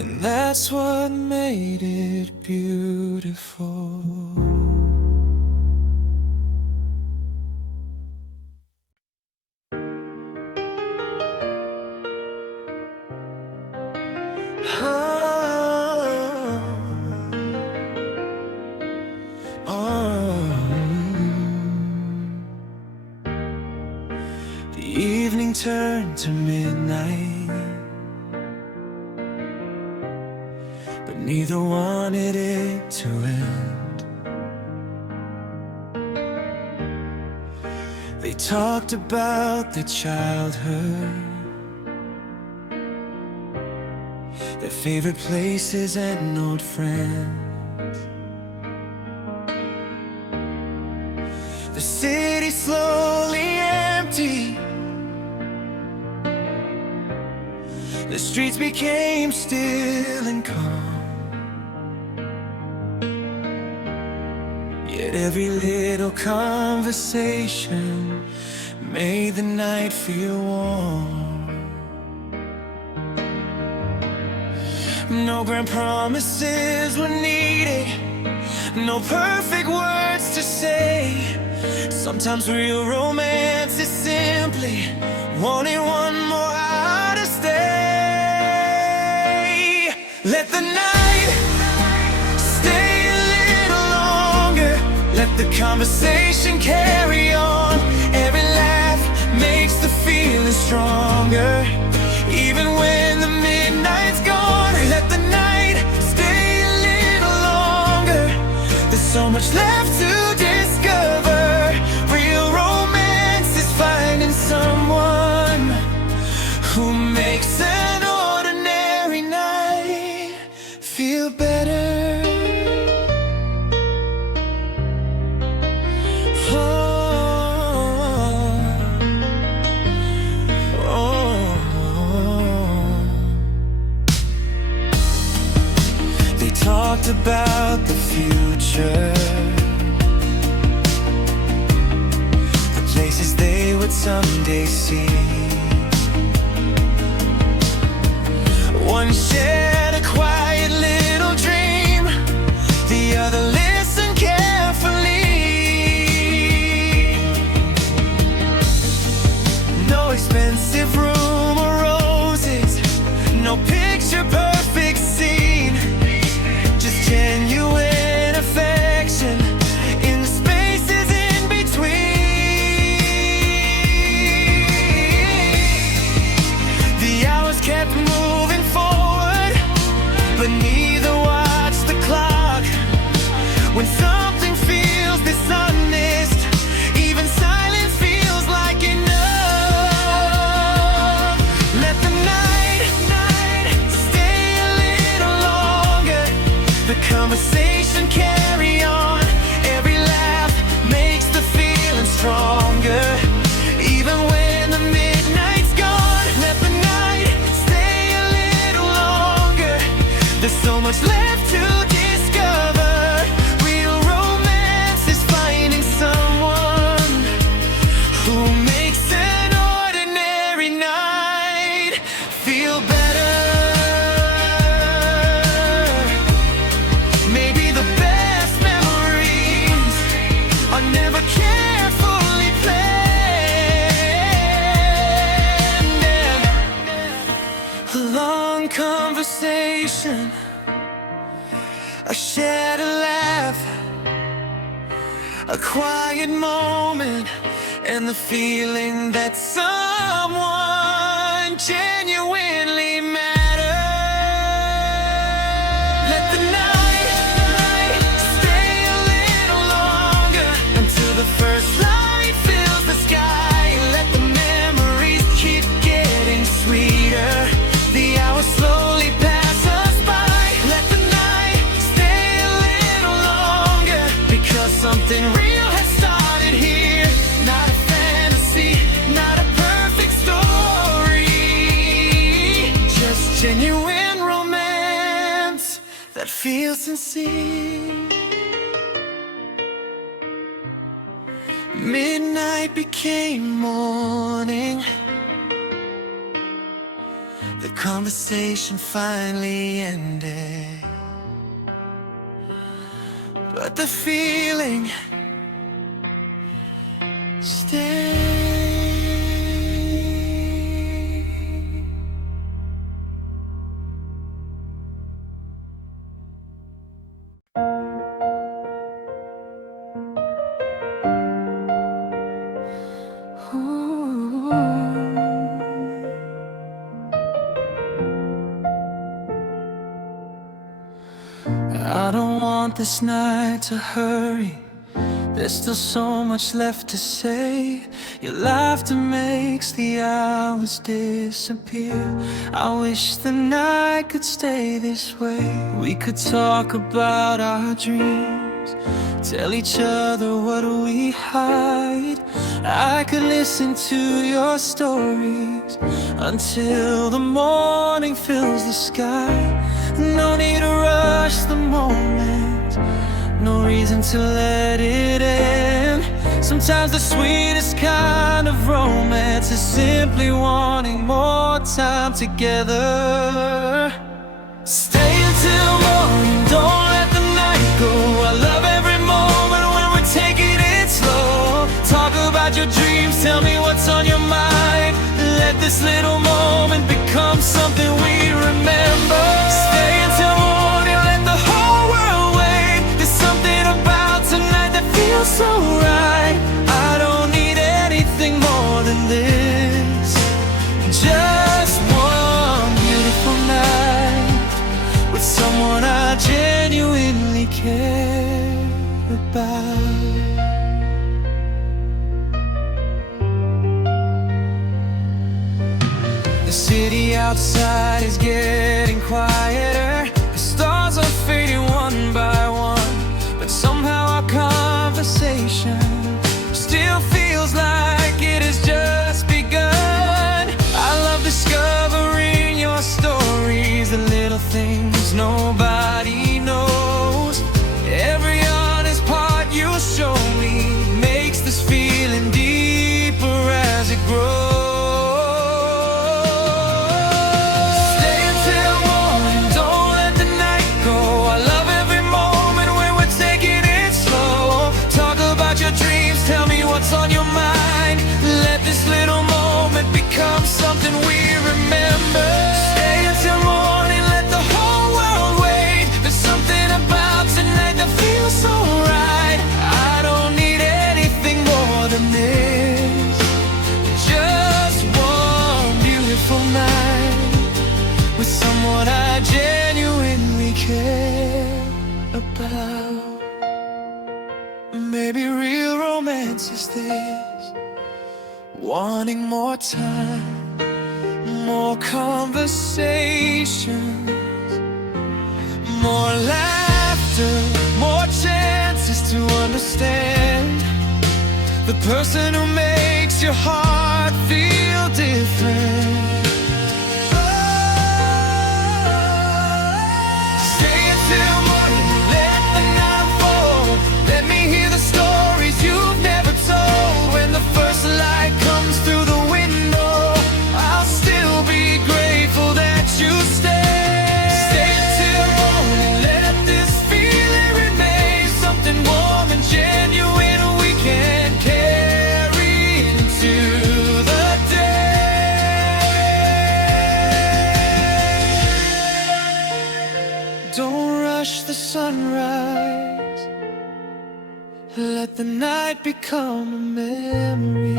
And that's what made it beautiful. The evening turned to midnight, but neither wanted it to end. They talked about their childhood, their favorite places and old friends. The city slowly empty, the streets became still and calm. Yet every little conversation made the night feel warm. No grand promises were needed, no perfect words to say. Sometimes real romance is simply wanting one more hour to stay. Let the night stay a little longer, let the conversation carry on. Every laugh makes the feeling stronger, even when the midnight's gone. Let the night stay a little longer, there's so much left to discover. Real romance is finding someone who makes an ordinary night feel better. Talked about the future, the places they would someday see. One shared a quiet little dream, the other listened carefully. No expensive room or roses, no picture perfect scene, genuine affection in the spaces in between. The hours kept moving forward, but neither watched the clock. When something feels dishonest, even silence feels like enough. Let the night stay a little longer, the conversation carry on. Every laugh makes the feeling stronger, even when the midnight's gone. Let the night stay a little longer, there's so much left to discover. Real romance is finding someone who makes an ordinary night feel better. Never carefully planned. A long conversation, a shared laugh, a quiet moment, and the feeling that someone genuinely matters. Let the night stay a little longer, until the first light fills the sky. Let the memories keep getting sweeter, the hours slowly pass us by. Let the night stay a little longer, because something real has started here. Not a fantasy, not a perfect story, just genuine romance that feels sincere. Midnight became morning, the conversation finally ended, but the feeling stayed. I don't want this night to hurry, there's still so much left to say. Your laughter makes the hours disappear. I wish the night could stay this way. We could talk about our dreams, tell each other what we hide. I could listen to your stories until the morning fills the sky. No need to rush the moment, no reason to let it end. Sometimes the sweetest kind of romance is simply wanting more time together. Stay your dreams, tell me what's on your mind. Let this little moment become something we remember. Stay until morning, let the whole world wait. There's something about tonight that feels so right. I don't need anything more than this. Just one beautiful night with someone I genuinely care about. The city outside is getting quieter. The stars are fading one by one, but somehow our conversation still feels like it has just begun. I love discovering your stories, the little things nobody knows. Every honest part you show me makes this feeling deeper as it grows. What's on your mind? Let this little moment become something we remember. Stay until morning, let the whole world wait. There's something about tonight that feels so right. I don't need anything more than this. Just one beautiful night with someone I genuinely care about. Maybe real romance is this: wanting more time, more conversations, more laughter, more chances to understand the person who makes your heart feel different. Stay until morning, let the night unfold. Let me hear the stories you've never told. When the first light comes through the window, I'll still be grateful that you stay. Stay until morning, let this feeling remain. Something warm and genuine we can carry into the day. Don't rush the sunrise, let the night become a memory.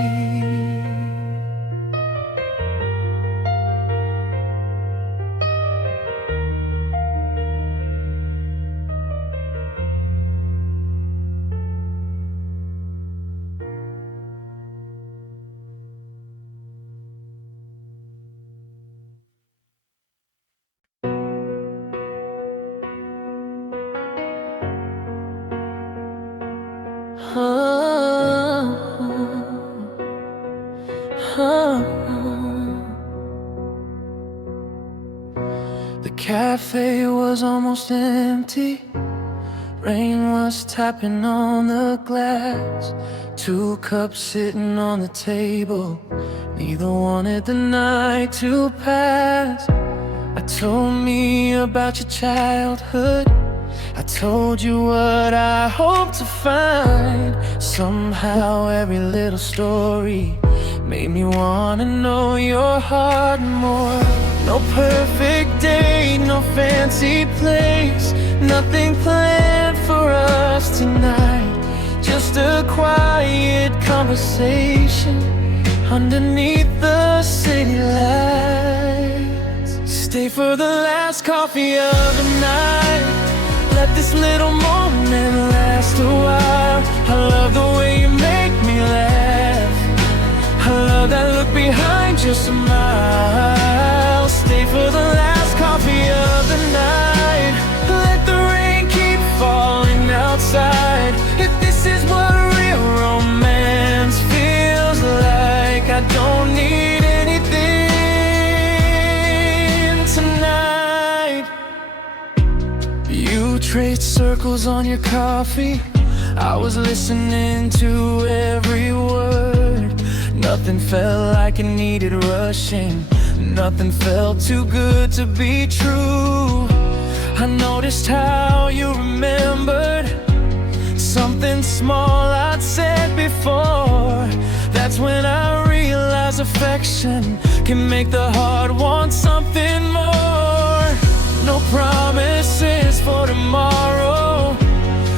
The cafe was almost empty. Rain was tapping on the glass. 2 cups sitting on the table. Neither wanted the night to pass. I told me about your childhood. I told you what I hoped to find. Somehow every little story made me wanna know your heart more. No perfect day, no fancy place, nothing planned for us tonight. Just a quiet conversation underneath the city lights. Stay for the last coffee of the night. Let this little moment last a while. I love the way you make me laugh. I love that look behind your smile. Stay for the last coffee of the night. Let the rain keep falling outside. If this is what real romance feels like, I don't need anything tonight. You traced circles on your coffee. I was listening to every word. Nothing felt like it needed rushing. Nothing felt too good to be true. I noticed how you remembered something small I'd said before. That's when I realize affection can make the heart want something more. No promises for tomorrow,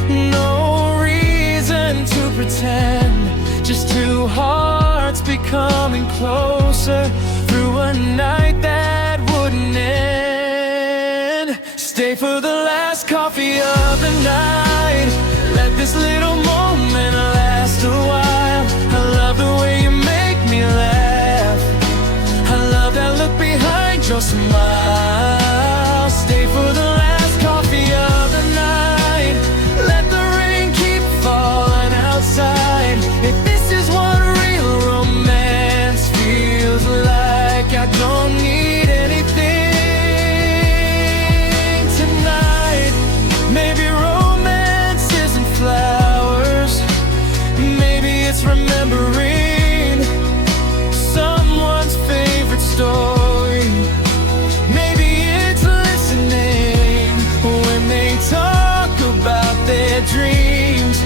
no reason to pretend, just two hearts becoming closer through a night that wouldn't end. Stay for the last coffee of the night. Let this little moment last a while. I love the way you make me laugh. I love that look behind your smile. Stay for the last coffee of the night. Let the rain keep falling outside. If this is what real romance feels like, I don't need anything tonight. Maybe romance isn't flowers. Maybe it's remembering someone's favorite story. Maybe it's listening when they talk about their dreams.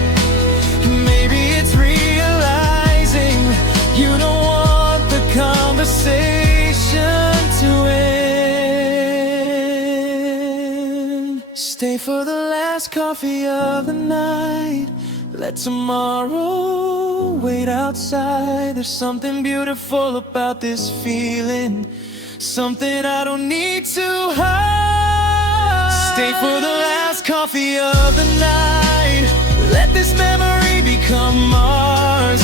Maybe it's realizing you don't want the conversation to end. Stay for the last coffee of the night. Let tomorrow wait outside. There's something beautiful about this feeling, something I don't need to hide. Stay for the last coffee of the night. Let this memory become ours.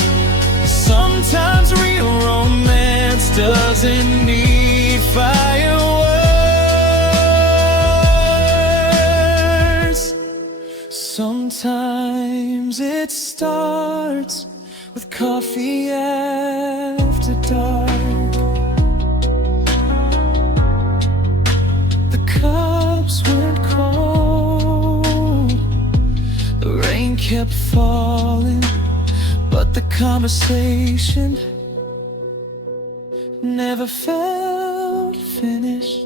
Sometimes real romance doesn't need fireworks. Sometimes it starts with coffee after dark. The cups weren't cold, the rain kept falling, but the conversation never felt finished.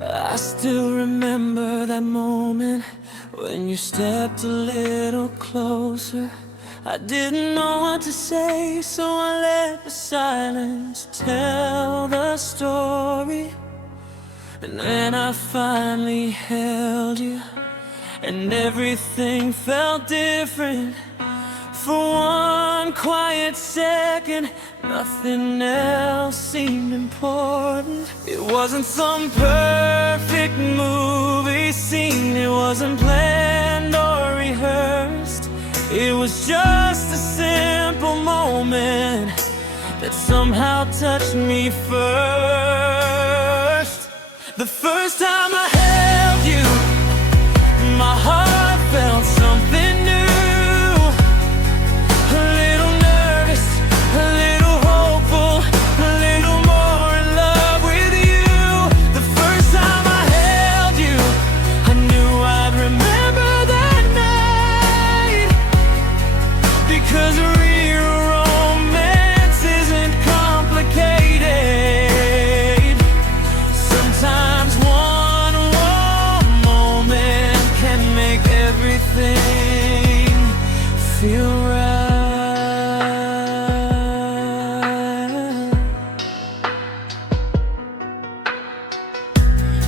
I still remember that moment when you stepped a little closer. I didn't know what to say, so I let the silence tell the story. And then I finally held you, and everything felt different. For one quiet second, nothing else seemed important. It wasn't some perfect movie scene, it wasn't planned or rehearsed. It was just a simple moment that somehow touched me first. The first time I held you, my heart felt something new. A little nervous, a little hopeful, a little more in love with you. The first time I held you, I knew I'd remember that night. Because real romance isn't complicated. Sometimes one warm moment can make everything feel right.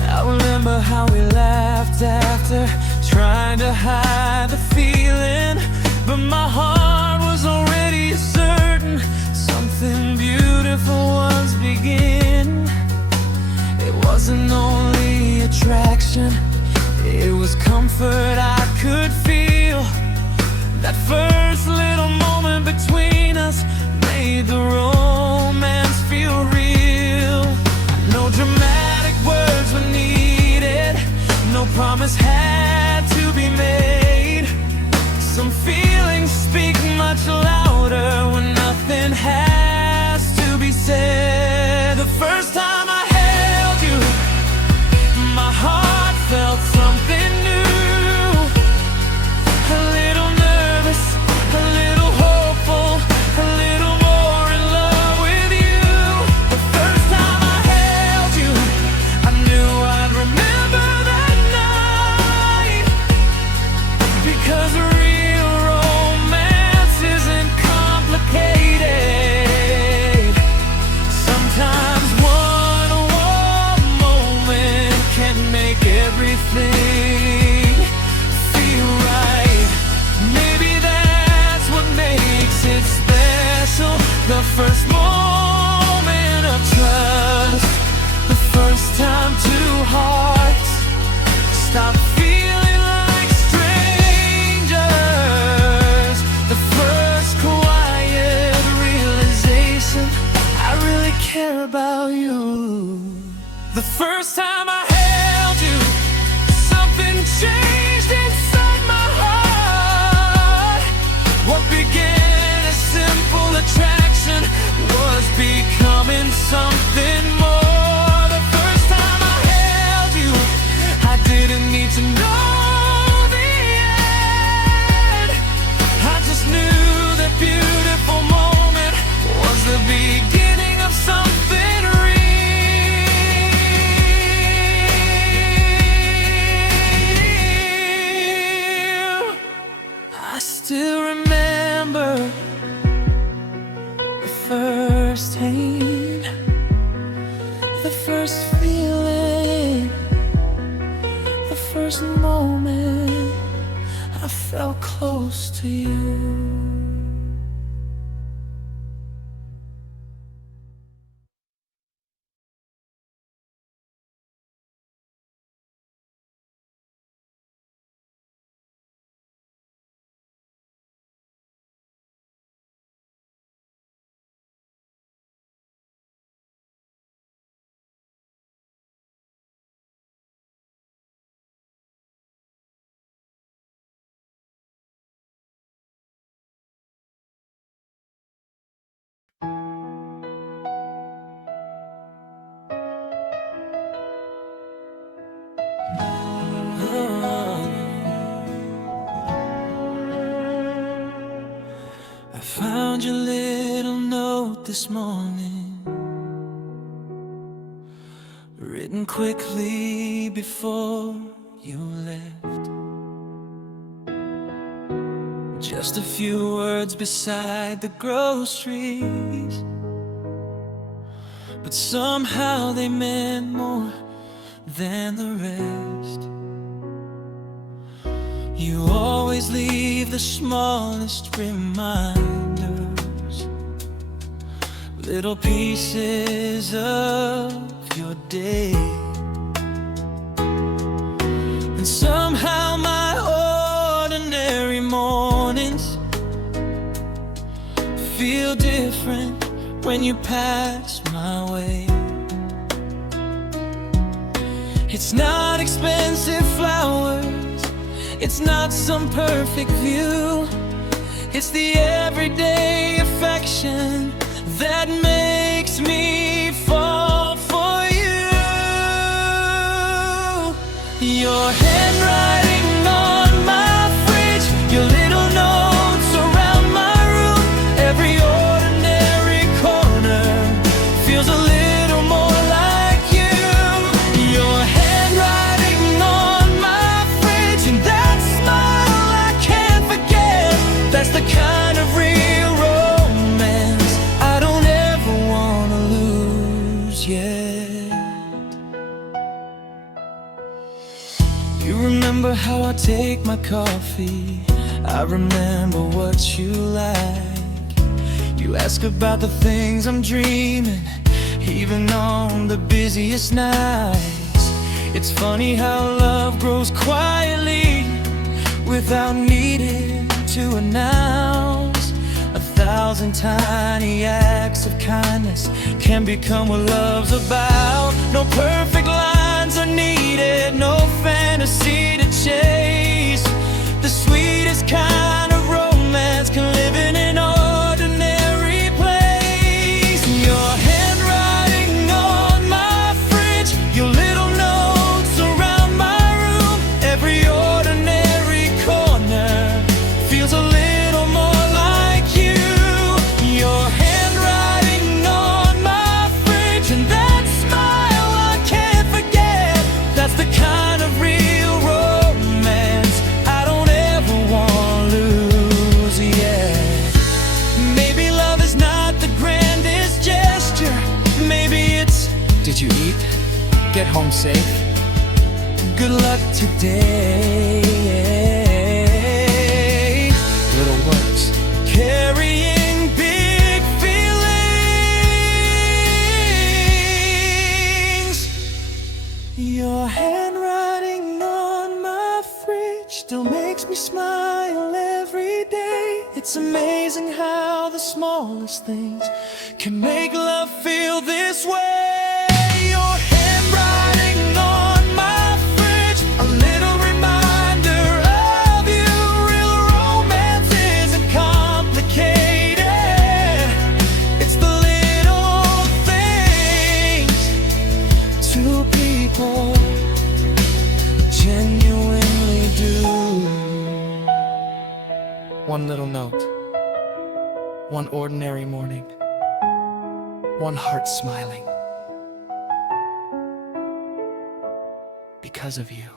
I remember how we laughed after, trying to hide the feeling, but my heart was already certain something beautiful was beginning. It wasn't only attraction, it was comfort I could feel. That first little moment between us made the romance feel real. No dramatic words were needed, no promise had to be made. Some feelings speak much louder when nothing has to be said. The first time I held you, first moment of trust, the first time two hearts stop feeling like strangers, the first quiet realization I really care about you. The first time I held you, something changed inside my heart. What began as simple attraction was becoming something more. The first time I held you, I didn't need to know the end. I just knew that beautiful moment was the beginning of something real. I still remember the first pain, the first feeling, the first moment I felt close to you. I found your little note this morning, written quickly before you left. Just a few words beside the groceries, but somehow they meant more than the rest. You always leave the smallest reminders, little pieces of your day. And somehow my ordinary mornings feel different when you pass my way. It's not expensive flowers, it's not some perfect view, it's the everyday affection that makes me fall for you. Your handwriting on my fridge, your little notes around my room, every ordinary corner feels a little more like you. Your handwriting on my fridge, and that smile I can't forget, that's the kind of real romance I don't ever wanna lose yet. You remember how I take my coffee, I remember what you like. You ask about the things I'm dreaming, even on the busiest nights. It's funny how love grows quietly without needing to announce. 1,000 tiny acts of kindness can become what love's about. No perfect lines are needed, no fantasy to chase. The sweetest kind of romance can live in an ordinary place. Your handwriting on my fridge, your little notes around my room, every ordinary corner feels a little more like you. Your handwriting on my fridge, and that smile I can't forget, that's the kind of real romance I don't ever want to lose, yeah. Maybe love is not the grandest gesture, maybe it's, did you eat? Get home safe. Good luck today. Little words carrying big feelings. It's amazing how the smallest things can make love feel this way. Your handwriting on my fridge, a little reminder of you. Real romance isn't complicated. It's the little things two people genuinely do. One little note, one ordinary morning, one heart smiling because of you.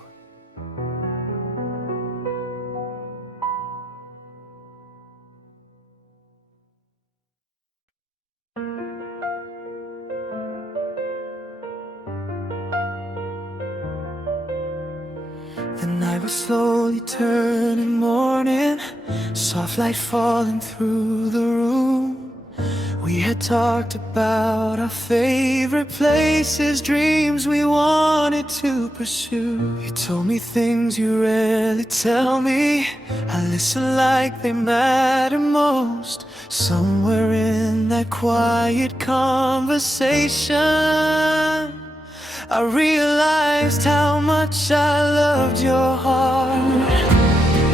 The night was slowly turning morning, soft light falling through the room. We had talked about our favorite places, dreams we wanted to pursue. You told me things you rarely tell me. I listen like they matter most. Somewhere in that quiet conversation, I realized how much I loved your heart.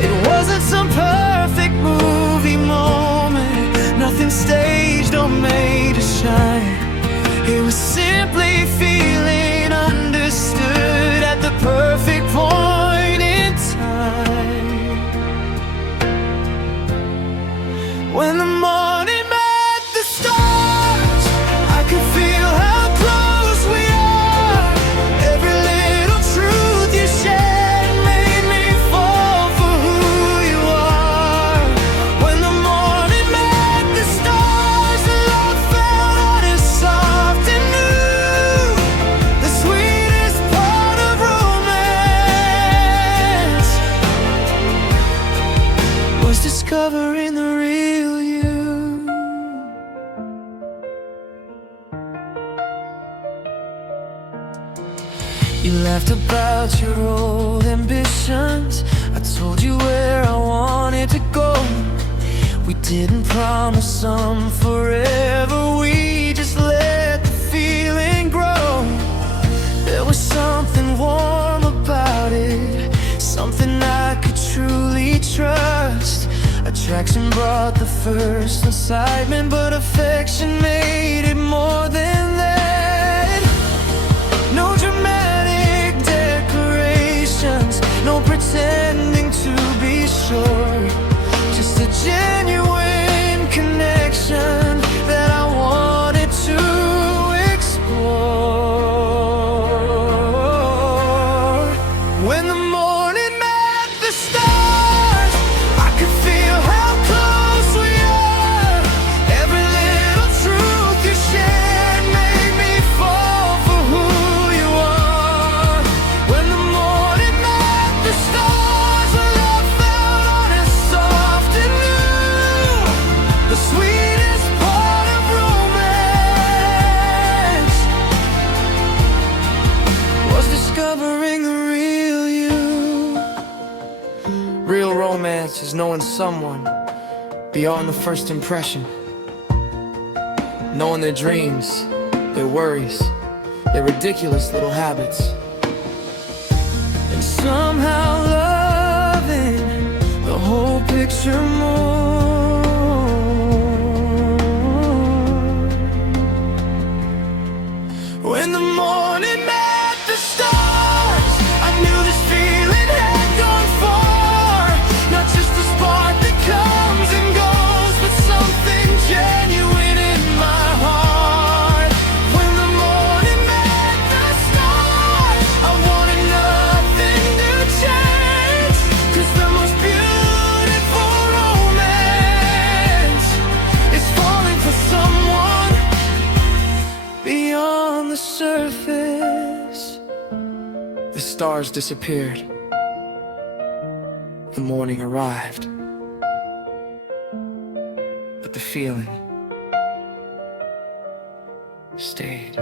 It wasn't some perfect movie moment, nothing staged or made to shine. It was simply feeling understood at the perfect point in time. When the morning met the stars, I could feel how close we are. Every little truth you shared made me fall for who you are. When the morning met the stars, the love felt honest, soft and new. The sweetest part of romance was discovering the real you. You laughed about your old ambitions. I told you where I wanted to go. We didn't promise some forever, we just let the feeling grow. There was something warm about it, something I could truly trust. Attraction brought the first excitement, but affection made it more than that. No dramatic declarations, no pretending to be sure. Just a genuine connection that I wanted to explore. When the morning met the stars, I could feel how close we are. Every little truth you shared made me fall for who you are. When the morning met the stars, our love felt honest, soft and new. The sweetest part of romance was discovering the real you. Real romance is knowing someone beyond the first impression, knowing their dreams, their worries, their ridiculous little habits, and somehow loving the whole picture more. When the morning met the stars, I knew this feeling had gone far. Not just a spark that comes and goes, but something genuine in my heart. When the morning met the stars, I wanted nothing to change. 'Cause the most beautiful romance is falling for someone beyond the surface. The stars disappeared. The morning arrived. But the feeling stayed.